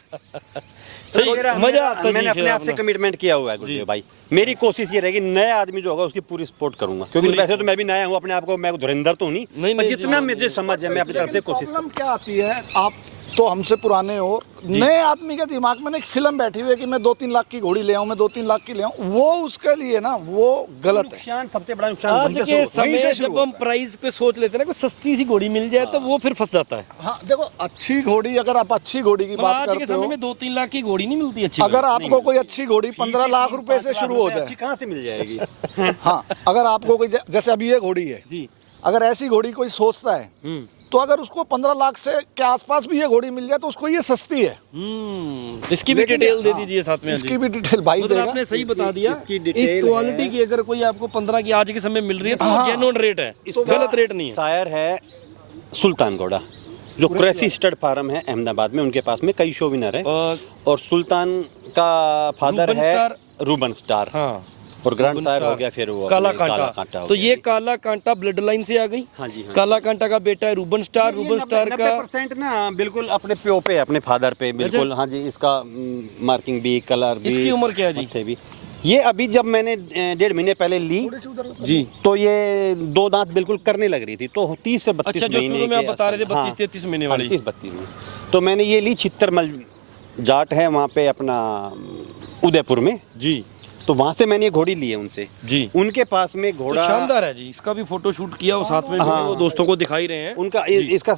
सही, मजा आता है मैंने जी अपने फिर आप से अपना। कमिटमेंट किया हुआ है गुरुदेव भाई, मेरी कोशिश ये रहेगी नया आदमी जो होगा उसकी पूरी सपोर्ट करूंगा, क्योंकि वैसे तो मैं भी नया हूँ, अपने आप को मैं धुरंधर तो नहीं, नहीं, पर नहीं, जितना जी, मुझे समझ है मैं अपनी तरफ से कोशिश प्रॉब्लम क्या आती है, आप तो हमसे पुराने हो, नए आदमी के दिमाग में ना एक फिल्म बैठी हुई है कि मैं 2-3 लाख की घोड़ी ले आऊं, मैं 2-3 लाख की ले आऊं, वो उसके लिए ना वो गलत है। नुकसान, सबसे बड़ा नुकसान आज वहीं से के शुरू होता है। वहीं से समय शुरू जब हम प्राइस पे सोच लेते हैं ना, कोई सस्ती सी घोड़ी मिल जाए तो वो फिर फंस जाता है। हाँ देखो, अच्छी घोड़ी, अगर आप अच्छी घोड़ी की बात आज के करते समय हो, में 2-3 लाख की घोड़ी नहीं मिलती अच्छी। अगर आपको कोई अच्छी घोड़ी 15 लाख रुपए से शुरू हो जाए, अच्छी कहाँ से मिल जाएगी? हाँ, अगर आपको कोई जैसे अभी ये घोड़ी है, जी। अगर ऐसी घोड़ी कोई सोचता है, तो अगर उसको 15 लाख से के आसपास भी ये घोड़ी मिल जाए तो उसको ये सस्ती है। इसकी भी लेकिन डिटेल दे हाँ, दीजिए साथ में। इसकी भी डिटेल भाई मतलब देगा। आपने सही बता दिया, इसकी इस डिटेल क्वालिटी की अगर कोई आपको 15 की आज के समय मिल रही है तो वो जेन्युइन रेट है, गलत रेट नहीं है। शायर है सुल्तान घोड़ा, जो क्रेसी स्टड फार्म है अहमदाबाद में, उनके पास में कई शो विनर है, और सुल्तान का फादर रूबन है स्टार। रूबन स्टार, हाँ, और ग्रैंड सायर हो गया फिर वो काला अपने कांटा। हो तो गया। ये काला कांटा ब्लड लाइन से आ गई। हाँ जी, हाँ। काला कांटा का बेटा है रूबन स्टार, रूबन स्टार का 90% ना बिल्कुल अपने प्यो पे, अपने फादर पे बिल्कुल। हाँ जी, इसका मार्किंग भी, कलर भी। इसकी उम्र क्या है जी? मत्थे भी। ये अभी जब मैंने 1.5 महीने पहले ली, जी। तो ये 2 दांत बिल्कुल करने लग रही थी, तो 30 से 32 अच्छा, जो महीने शुरू में आप के बता रहे थे आसपास। 32-33 महीने वाली। 32 में तो मैंने ये ली छित्तरमल जाट है वहाँ पे अपना उदयपुर में, जी तो वहाँ से मैंने ये घोड़ी ली है उनसे। जी। उनके पास में तो घोड़ा शानदार है जी, इसका भी फोटो शूट किया और साथ में भी वो दोस्तों को दिखाई रहे हैं। उनका इसका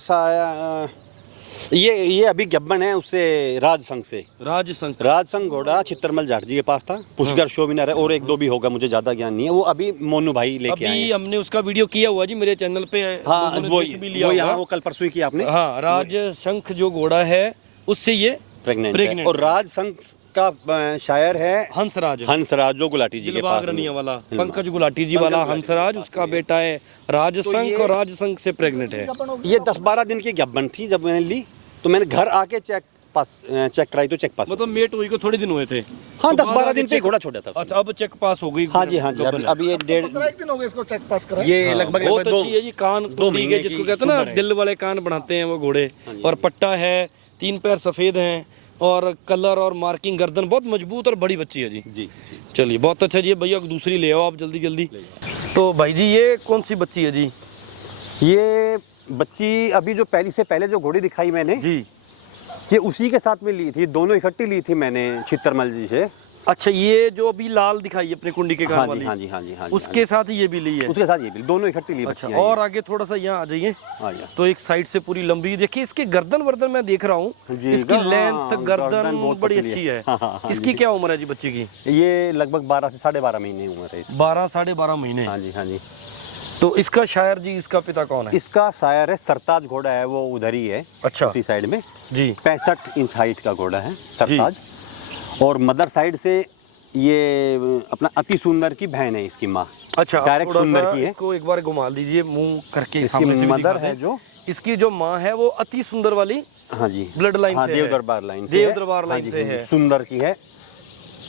ये अभी गब्बन है उससे राजसंघ से। राजसंघ घोड़ा छित्तरमल जाट जी के पास था, पुष्कर शो विनर है, और 1-2 भी होगा, मुझे ज्यादा ज्ञान नहीं है। वो अभी मोनू भाई लेके आए अभी हैं। हमने उसका वीडियो किया हुआ जी मेरे चैनल पे। हाँ, लोगों ने वो देख भी लिया वो होगा। यहाँ वो कल परसों ही किया आपने। हाँ, राजशंख जो घोड़ा है उससे ये प्रेग्नेंट है। प्रेग्नेंट और राजसंघ का शायर है हंसराज, जो गुलाटी जी के दिलबाग पास रनिया में। वाला, पंकज गुलाटी जी वाला हंसराज, उसका बेटा है राजशंख, और राजशंख से प्रेग्नेंट है। ये 10-12 दिन की गब्बन थी जब मैंने ली, तो मैंने घर आके चेक कराई, तो चेक पास हो मतलब मेट हुई को थोड़े दिन हुए थे। हाँ, तो 10-12 बाद दिन पे चेक- घोड़ा छोड़ा था। अच्छा, अब चेक पास हो गई। हाँ जी, हाँ जी, अभी ये 15 दिन हो गए इसको चेक पास करा। ये लगभग बहुत अच्छी है जी, कान 2 कुंडी महीने के, जिसको की कहते हैं ना उम्र है। दिल वाले कान बनाते हैं वो घोड़े, और पट्टा है, 3 पैर सफेद हैं, और कलर और मार्किंग, गर्दन बहुत मजबूत और बड़ी बच्ची है जी। जी। चलिए, बहुत अच्छा जी। भैया दूसरी ले आओ आप जल्दी जल्दी। तो भाई जी ये कौन सी बच्ची है जी? ये बच्ची अभी जो पहले जो घोड़ी दिखाई मैंने जी। ये उसी के साथ में ली थी, दोनों इकट्ठी ली थी मैंने छित्तरमल जी से। अच्छा, ये जो अभी लाल दिखाई है अपने कुंडी के कान हाँ जी, वाली, हाँ जी, हाँ जी, हाँ जी, उसके साथ ही ये भी ली है। उसके साथ ये भी दोनों इकट्ठी ली अच्छा, बच्चियाँ और आगे थोड़ा सा यहाँ आ जाइए। हाँ जी। तो एक साइड से पूरी लंबी, देखिए इसके गर्दन वर्दन मैं देख रहा हूँ, जी, इसकी हाँ, लेंथ गर्दन बहुत बड़ी पतली अच्छी है। हाँ, हाँ, हाँ, इसकी जी। क्या उम्र है जी बच्चे की? ये लगभग 12 से 12.5 महीने उम्र है इसकी। 12-12.5 महीने। हाँ जी, हाँ जी। तो इसका शायर जी, इसका पिता कौन है? इसका शायर है सरताज घोड़ा है, वो उधर ही है। अच्छा। उसी साइड में जी। 65 इंच हाइट का घोड़ा है सरताज। और मदर साइड से ये अपना अति सुंदर की बहन है इसकी माँ। अच्छा, आप डायरेक्ट थोड़ा सुंदर सा की है। इसको एक बार घुमा दीजिए मुंह करके, इसकी सामने से भी मदर दिखा है दें। जो, इसकी जो माँ है वो अति सुंदर वाली हाँ जी, ब्लड लाइन हाँ, से देव है। दरबार लाइन से देव है। दरबार हाँ लाइन जी, से हाँ जी, है। सुंदर की है।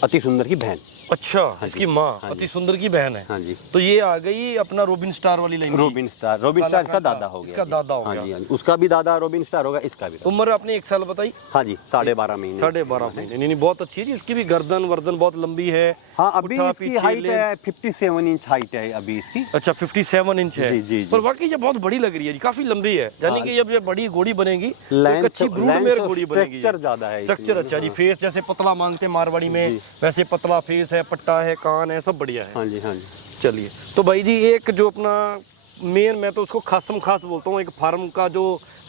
अति सुंदर की बहन। अच्छा, हाँ इसकी जी, माँ हाँ अति जी। सुंदर की बहन है। हाँ जी। तो ये आ गई अपना रोबिन स्टार वाली लाइन। रोबिन स्टार इसका दादा हो गया। इसका जी। दादा हो हाँ गया। जी, हाँ जी, उसका भी दादा रोबिन स्टार होगा, इसका भी दादा। उम्र आपने 1 साल बताई। हाँ जी, 12.5 महीने। 12.5 महीने। नहीं नहीं, बहुत अच्छी है जी। इसकी भी गर्दन वर्दन बहुत लंबी है। हाँ, अभी उठा इसकी पीछे हाइट ले- है 57 इंच हाइट है अभी इसकी। अच्छा, 57 इंच है। जी, जी, जी। पर वाकई ये बहुत बड़ी लग रही है जी, काफी लंबी है। यानी कि जब ये बड़ी घोड़ी बनेगी तो एक Length- अच्छी ब्रूड length मेयर और घोड़ी बनेगी। structure ज़्यादा है इसमें। स्ट्रक्चर अच्छा जी। फेस जैसे पतला मांगते हैं मारवाड़ी में, जी। वैसे पतला फेस है, पट्टा है, कान है, सब बढ़िया है। हाँ जी, हाँ जी। चलिए, तो भाई जी एक जो अपना मेन, मैं तो उसको खासम खास बोलता हूँ, एक फार्म का जो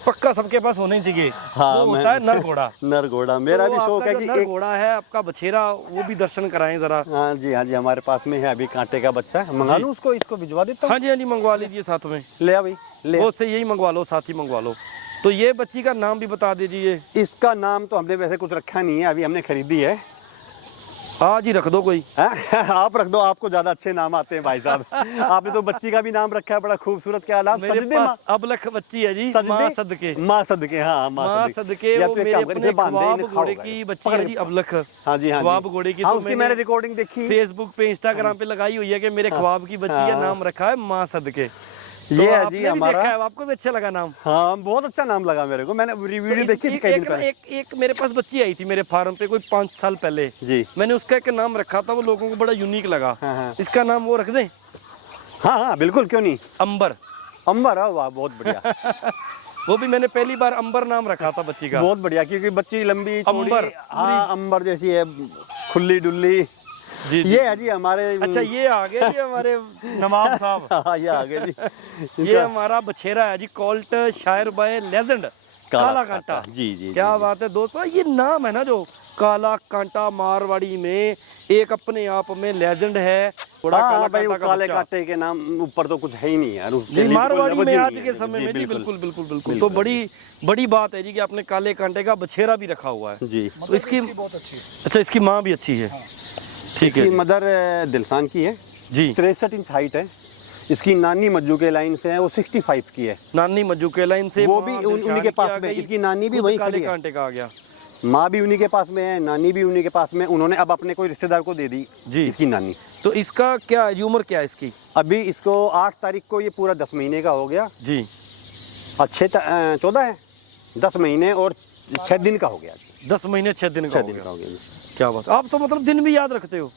पक्का सबके पास होना ही चाहिए, हाँ, वो होता है नर घोड़ा। नर घोड़ा मेरा तो भी शौक आपका है जो कि नर एक। घोड़ा है आपका बछेरा, वो भी दर्शन कराएं जरा। हाँ जी, हाँ जी, हमारे पास में है अभी कांटे का बच्चा है। मंगा लूँ उसको, इसको भिजवा देता हूँ। हाँ जी, हाँ जी, मंगवा लीजिए साथ में। ले आ भाई, ले आ। वो से यही मंगवा लो, साथ ही मंगवा लो। तो ये बच्ची का नाम भी बता दीजिए। इसका नाम तो हमने वैसे कुछ रखा नहीं है, अभी हमने खरीदी है। आज ही रख दो कोई। आप रख दो, आपको ज्यादा अच्छे नाम आते हैं भाई साहब। आपने तो बच्ची का भी नाम रखा है बड़ा खूबसूरत, क्या नाम? मेरे सजदे पास अबलख बच्ची है जी, माँ सदके। माँ सदके, हाँ माँ सदके, वो मेरे अपने ख्वाब घोड़े की बच्ची है जी, अबलख। हाँ जी, हाँ जी। ख्वाब घोड़े की। हाँ, तो उसकी मैंने रिकॉर्डिंग देखी। फेसबुक पे, इंस्टाग्राम पे लगाई हुई है कि मेरे ख्वाब की बच्ची का नाम रखा है माँ सदके। ये है आपने जी भी हमारा। देखा है, आपको भी अच्छा लगा नाम? हाँ, बहुत अच्छा नाम लगा मेरे को, मैंने वीडियो इस- देखी थी कई दिन पहले। एक मेरे पास बच्ची आई थी मेरे फार्म पे कोई 5 साल पहले। जी। मैंने उसका एक नाम रखा था, वो लोगों को बड़ा यूनिक लगा। हाँ, हाँ। इसका नाम वो रख दें, हाँ हाँ बिल्कुल, क्यों नहीं। अंबर। अंबर, वाह बहुत बढ़िया। वो भी मैंने पहली बार अंबर नाम रखा था बच्ची का। बहुत बढ़िया, क्योंकि बच्ची लंबी चौड़ी, अंबर, हाँ अंबर जैसी है, खुली डुल्ली। जी, जी। ये है जी हमारे। अच्छा, ये आ गए जी हमारे नवाब साहब। हाँ, ये आ गए जी। ये हमारा बछेरा है जी, कोल्ट शायर बाय लेजेंड, काला कांटा। जी जी। क्या जी, बात है दोस्तों, ये नाम है ना जो काला कांटा, मारवाड़ी में एक अपने आप में लेजेंड है। बड़ा हाँ, काला भाई वो कांटा का काले बच्चा। कांटे के नाम ऊपर तो कुछ है ही नहीं यार, उसके जी, लिए कोई मारवाड़ी लफ्ज़ में ही आज नहीं के है। समय जी, में जी बिल्कुल बिल्कुल बिल्कुल। तो बड़ी बड़ी बात है जी कि आपने काले कांटे का बछेरा भी रखा हुआ है। जी। तो इसकी बहुत अच्छी है। अच्छा, इसकी माँ भी अच्छी है। ठीक है इसकी जी। मदर दिलसान की है, जी। 63 इंच हाइट है। इसकी नानी मज्जू के लाइन से है, वो 65 की है। नानी मज्जू के लाइन से, वो माँ भी दिलशान उन्हीं के की आ पास में, गई, इसकी नानी भी खुद वहीं काले खड़ी है। कांटे का आ गया। माँ भी उन्हीं के पास में है, नानी भी उन्हीं के पास में। उन्होंने अब अपने कोई रिश्तेदार को दे दी जी। इसकी नानी। तो इसका क्या है जी, उम्र क्या है इसकी? अभी इसको 8 तारीख को ये पूरा 10 महीने का हो गया। जी। 14 है, 10 महीने और 6 दिन का हो गया। 10 महीने 6 दिन का 6 हो दिन गया। का हो गया जी। क्या बात, आप तो मतलब दिन भी याद रखते हो।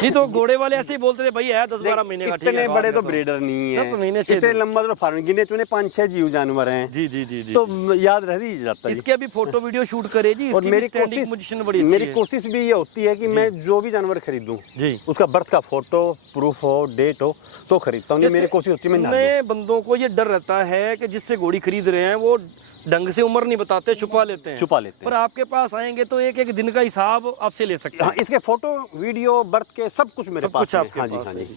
नहीं तो घोड़े वाले ऐसे ही बोलते थे भाई है 10-12 महीने का, ठीक है। इतने बड़े तो ब्रीडर नहीं है, 10 महीने 6 इतने दिन। लंबा तो फार्म, गिने चुने 5-6 जीव जानवर हैं, जी जी जी जी। तो याद रह ही जाता है। इसके अभी फोटो वीडियो शूट करे जी, और इसकी मेरी स्टैंडिंग कोशिश, पोजीशन बड़ी अच्छी मेरी है। कोशिश भी ये होती है कि मैं जो भी जानवर खरीदूं जी। उसका बर्थ का फोटो प्रूफ हो, डेट हो, तो खरीदता हूँ। नहीं, मेरी कोशिश होती है मैं ना दूं। नए बंदों को ये डर रहता है कि जिससे घोड़ी खरीद रहे हैं वो ढंग से उम्र नहीं बताते, छुपा लेते हैं। छुपा लेते पर हैं। आपके पास आएंगे तो एक एक दिन का हिसाब आपसे ले सकते हाँ, हैं। इसके फोटो, वीडियो, बर्थ के सब कुछ मेरे सब पास कुछ है। आपके हाँ जी, पास हाँ है। जी।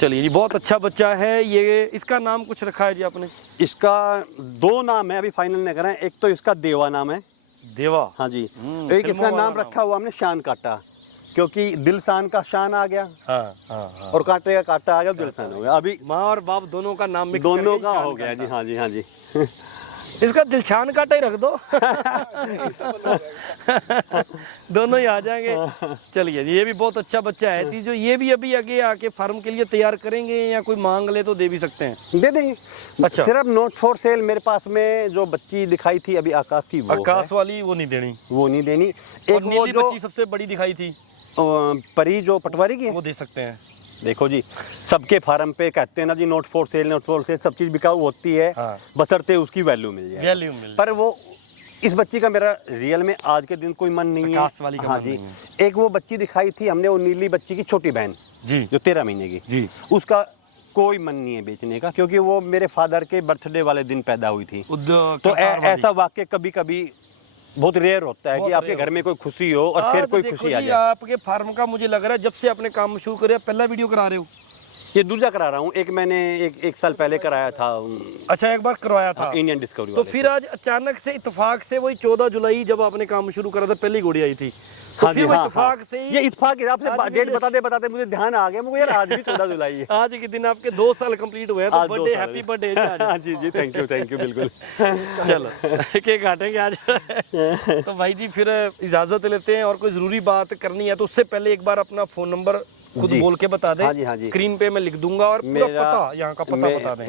चलिए जी, बहुत अच्छा बच्चा है ये। इसका नाम कुछ रखा है जी आपने? इसका 2 नाम है, अभी फाइनल नहीं करा है। एक तो इसका देवा नाम है। देवा। हाँ जी। एक फिल्मों इसका वाला नाम रखा हुआ हमने शान काटा, क्योंकि दिलसान का शान आ गया हाँ हाँ हाँ। और कांटे का काटा आ गया, दिलसान हो गया। अभी माँ और बाप दोनों का नाम मिक्स दोनों करके का शान हो गया जी। काटा। हाँ जी, हाँ जी। इसका दिलशान काटा ही रख दो। दोनों ही आ जाएंगे। चलिए जी, ये भी बहुत अच्छा बच्चा है। तो जो ये भी अभी आगे आके फार्म के लिए तैयार करेंगे या कोई मांग ले तो दे भी सकते हैं? दे देंगे। अच्छा। सिर्फ नोट फॉर सेल मेरे पास में जो बच्ची दिखाई थी अभी आकाश की, वो आकाश है। वाली वो नहीं देनी। वो नहीं देनी। और एक वो नीली जो बच्ची सबसे बड़ी दिखाई थी, परी जो पटवारी की है, वो दे सकते हैं। देखो जी, सबके फार्म पे कहते हैं ना जी, not for sale, not for sale, सब चीज बिकाऊ होती है, हाँ। बशर्ते उसकी वैल्यू मिल जाए। वैल्यू मिल पर वो इस बच्ची का मेरा रियल में आज के दिन कोई मन नहीं है। आकाश वाली का हाँ मन जी। नहीं एक वो बच्ची दिखाई थी हमने, वो नीली बच्ची की छोटी बहन जी जो 13 महीने की, जी। उसका कोई मन नहीं है बेचने का, क्योंकि वो मेरे फादर के बर्थडे वाले दिन पैदा हुई थी। तो ऐसा वाक्य कभी कभी बहुत रेयर होता है कि बहुत आपके रेयर घर में कोई खुशी हो और फिर कोई खुशी आ जाए। आपके फार्म का मुझे लग रहा है जब से आपने काम शुरू करे पहला वीडियो करा रहे हो। ये दूसरा करा रहा हूँ, एक मैंने एक साल पहले कराया था अच्छा, एक बार करवाया था इंडियन डिस्कवरी तो वाले फिर आज अचानक से इत्तेफाक से वही 14 जुलाई जब आपने काम शुरू करा था पहली घोड़ी आई थी, तो हाँ फिर जी, वो हाँ, इत्तेफाक हाँ। से ही ये इत्तेफाक है, आपसे आज भी डेट ये- बताते बताते मुझे ध्यान आ गया, मुझे यार आज भी 14 जुलाई है। आज के दिन आपके 2 साल कंप्लीट हुए हैं, तो आज 2 बर्थडे साल हैप्पी है। बर्थडे हाँ जी जी, थैंक यू बिल्कुल। चलो केक काटेंगे आज। तो भाई जी फिर इजाजत लेते हैं, और कोई जरूरी बात करनी है तो उससे पहले एक बार अपना फोन नंबर खुद जी। बोल के बता दें। हाँ जी, हाँ जी। स्क्रीन पे मैं लिख दूंगा, और पूरा पता यहाँ का पता बता दें।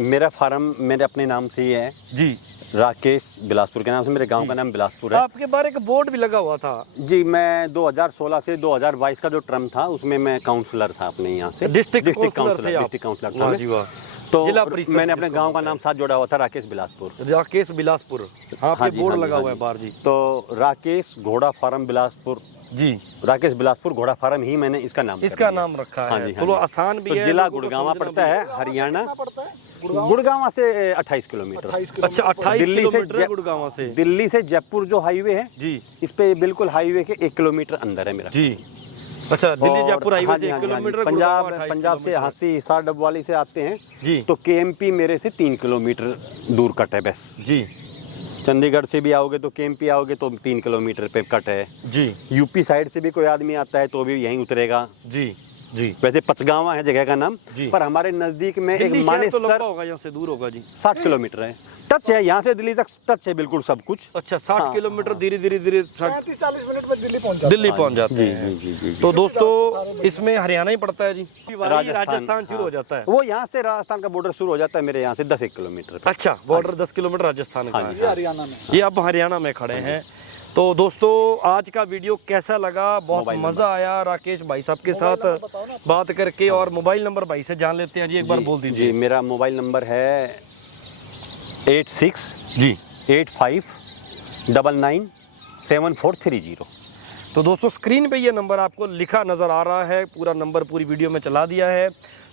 मेरा फार्म मेरे अपने नाम से ही है, जी, राकेश बिलासपुर के नाम से, मेरे गांव का नाम बिलासपुर है। आपके बाहर एक बोर्ड भी लगा हुआ था, जी, मैं 2016 से 2022 का जो टर्म था उसमें मैं काउंसलर था अपने यहाँ से, डिस्ट्रिक्ट काउंसलर थे आप। डिस्ट्रिक्ट काउंसलर था वाह मैं। जी वाह। तो जिला परिषद मैंने अपने गांव का नाम साथ जोड़ा हुआ था, राकेश बिलासपुर। राकेश बिलासपुर, हाँ हाँ पे जी, बोर्ड हाँ जी, लगा हाँ हुआ है जी। बाहर जी। तो राकेश घोड़ा फार्म बिलासपुर, जी, राकेश बिलासपुर घोड़ा फार्म ही मैंने इसका नाम कर इसका दिया। नाम रखा हाँ है, जी, तो हाँ वो जी। आसान भी तो है। जिला लोगों को गुड़गांव समझना पड़ता भी है, हरियाणा। कितना पड़ता है? गुड़गांव से 28 किलोमीटर। 28 अच्छा, 28 दिल्ली से किलोमीटर है गुड़गांव से। दिल्ली से जयपुर जो हाईवे है, जी इस पे बिल्कुल हाईवे के 1 किलोमीटर अंदर है मेरा। जी, अच्छा, दिल्ली और- जयपुर हाईवे हाँ से जी, 1 हाँ जी, हाँ जी। किलोमीटर, गुड़गांव पंजाब 28 पंजाब से किलोमीटर। हांसी हिसार डबवाली से आते हैं जी तो केएमपी मेरे से 3 किलोमीटर दूर कट है बस। जी चंडीगढ़ से भी आओगे तो केएमपी आओगे तो 3 किलोमीटर पे कट है। जी यूपी साइड से भी कोई आदमी आता है तो भी यहीं उतरेगा। जी जी। वैसे पचगांवा है जगह का नाम, जी। पर हमारे नजदीक में दिल्ली एक शहर तो मानेसर लंबा होगा, यहाँ से दूर होगा जी। 60 किलोमीटर है, टच है यहाँ से दिल्ली तक, टच है बिल्कुल सब कुछ। अच्छा, 60 किलोमीटर धीरे धीरे धीरे 35-40 मिनट में दिल्ली पहुंच जाते दिल्ली पहुंच जाते जी हैं। जी जी जी। तो दोस्तों इसमें हरियाणा ही पड़ता है जी, राजस्थान हाँ। शुरू हो जाता है। वो यहाँ से राजस्थान का बॉर्डर शुरू हो जाता है मेरे यहाँ से 10 किलोमीटर पे। अच्छा, बॉर्डर 10 किलोमीटर राजस्थान का हाँ है। जी, ये हरियाणा में। ये अब हरियाणा में खड़े हैं। तो दोस्तों आज का वीडियो कैसा लगा? बहुत मज़ा आया राकेश भाई साहब के साथ बात करके, और मोबाइल नंबर भाई से जान लेते हैं जी, एक बार बोल जी, दीजिए। मेरा मोबाइल नंबर है 86 जी 85 99 7430। तो दोस्तों स्क्रीन पे ये नंबर आपको लिखा नज़र आ रहा है, पूरा नंबर पूरी वीडियो में चला दिया है।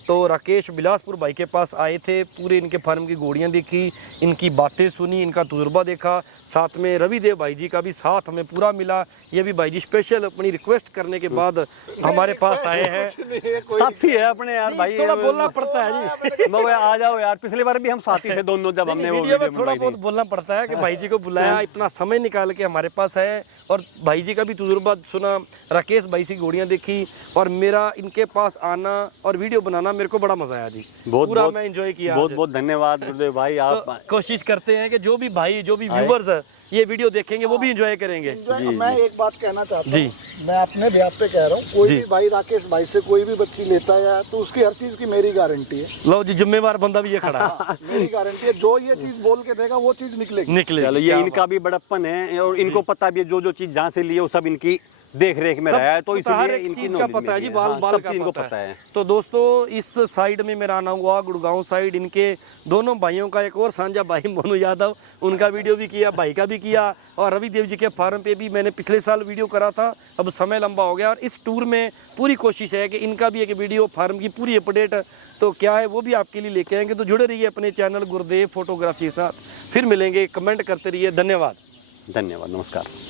तो राकेश बिलासपुर भाई के पास आए थे, पूरे इनके फार्म की घोड़ियाँ देखी, इनकी बातें सुनी, इनका तजुर्बा देखा, साथ में रविदेव भाई जी का भी साथ हमें पूरा मिला। ये भी भाई जी स्पेशल अपनी रिक्वेस्ट करने के बाद हमारे पास आए हैं। साथी है अपने यार भाई, थोड़ा बोलना पड़ता है जी। मगर आ जाओ यार, पिछली बार भी हम साथी थे दोनों जब हमने वो वीडियो में वीडियो थोड़ा बनवाई बहुत थी। बोलना पड़ता है कि भाई जी को बुलाया, इतना समय निकाल के हमारे पास है, और भाई जी का भी तजुर्बा सुना, राकेश भाई से घोड़ियाँ देखी, और मेरा इनके पास आना और वीडियो बनाना मेरे को बड़ा मजा आया जी। पूरा मैं एंजॉय किया। बहुत बहुत धन्यवाद गुरुदेव भाई, आप तो कोशिश करते हैं कि जो भी भाई, जो भी व्यूवर्स ये वीडियो देखेंगे वो भी एंजॉय करेंगे। मैं एक बात कहना चाहता जी। हूँ, मैं अपने ब्याह पे कह रहा हूँ, कोई जी। भी भाई राकेश भाई से कोई भी बच्ची लेता है तो उसकी हर चीज की मेरी गारंटी है। लो जी, जिम्मेवार बंदा भी ये खड़ा है। मेरी गारंटी है, जो ये चीज बोल के देगा वो चीज निकलेगी। निकले चलो, ये इनका भी बड़प्पन है और इनको पता भी है जो चीज जहाँ से लिए वो सब इनकी देख रेख में रहा है, तो हर इसलिए एक इनकी चीज का knowledge पता है में जी, है। बाल हाँ, बाल सब का चीज इनको पता पता है। है। तो दोस्तों इस साइड में मेरा आना हुआ गुड़गांव साइड, इनके दोनों भाइयों का, एक और सांझा भाई मोनू यादव, उनका वीडियो भी किया, भाई का भी किया, और रवि देव जी के फार्म पे भी मैंने पिछले साल वीडियो करा था। अब समय लंबा हो गया, और इस टूर में पूरी कोशिश है कि इनका भी एक वीडियो फार्म की पूरी अपडेट तो क्या है वो भी आपके लिए लेके आएंगे। तो जुड़े रहिए अपने चैनल गुरुदेव फोटोग्राफी के साथ। फिर मिलेंगे, कमेंट करते रहिए। धन्यवाद। धन्यवाद, नमस्कार।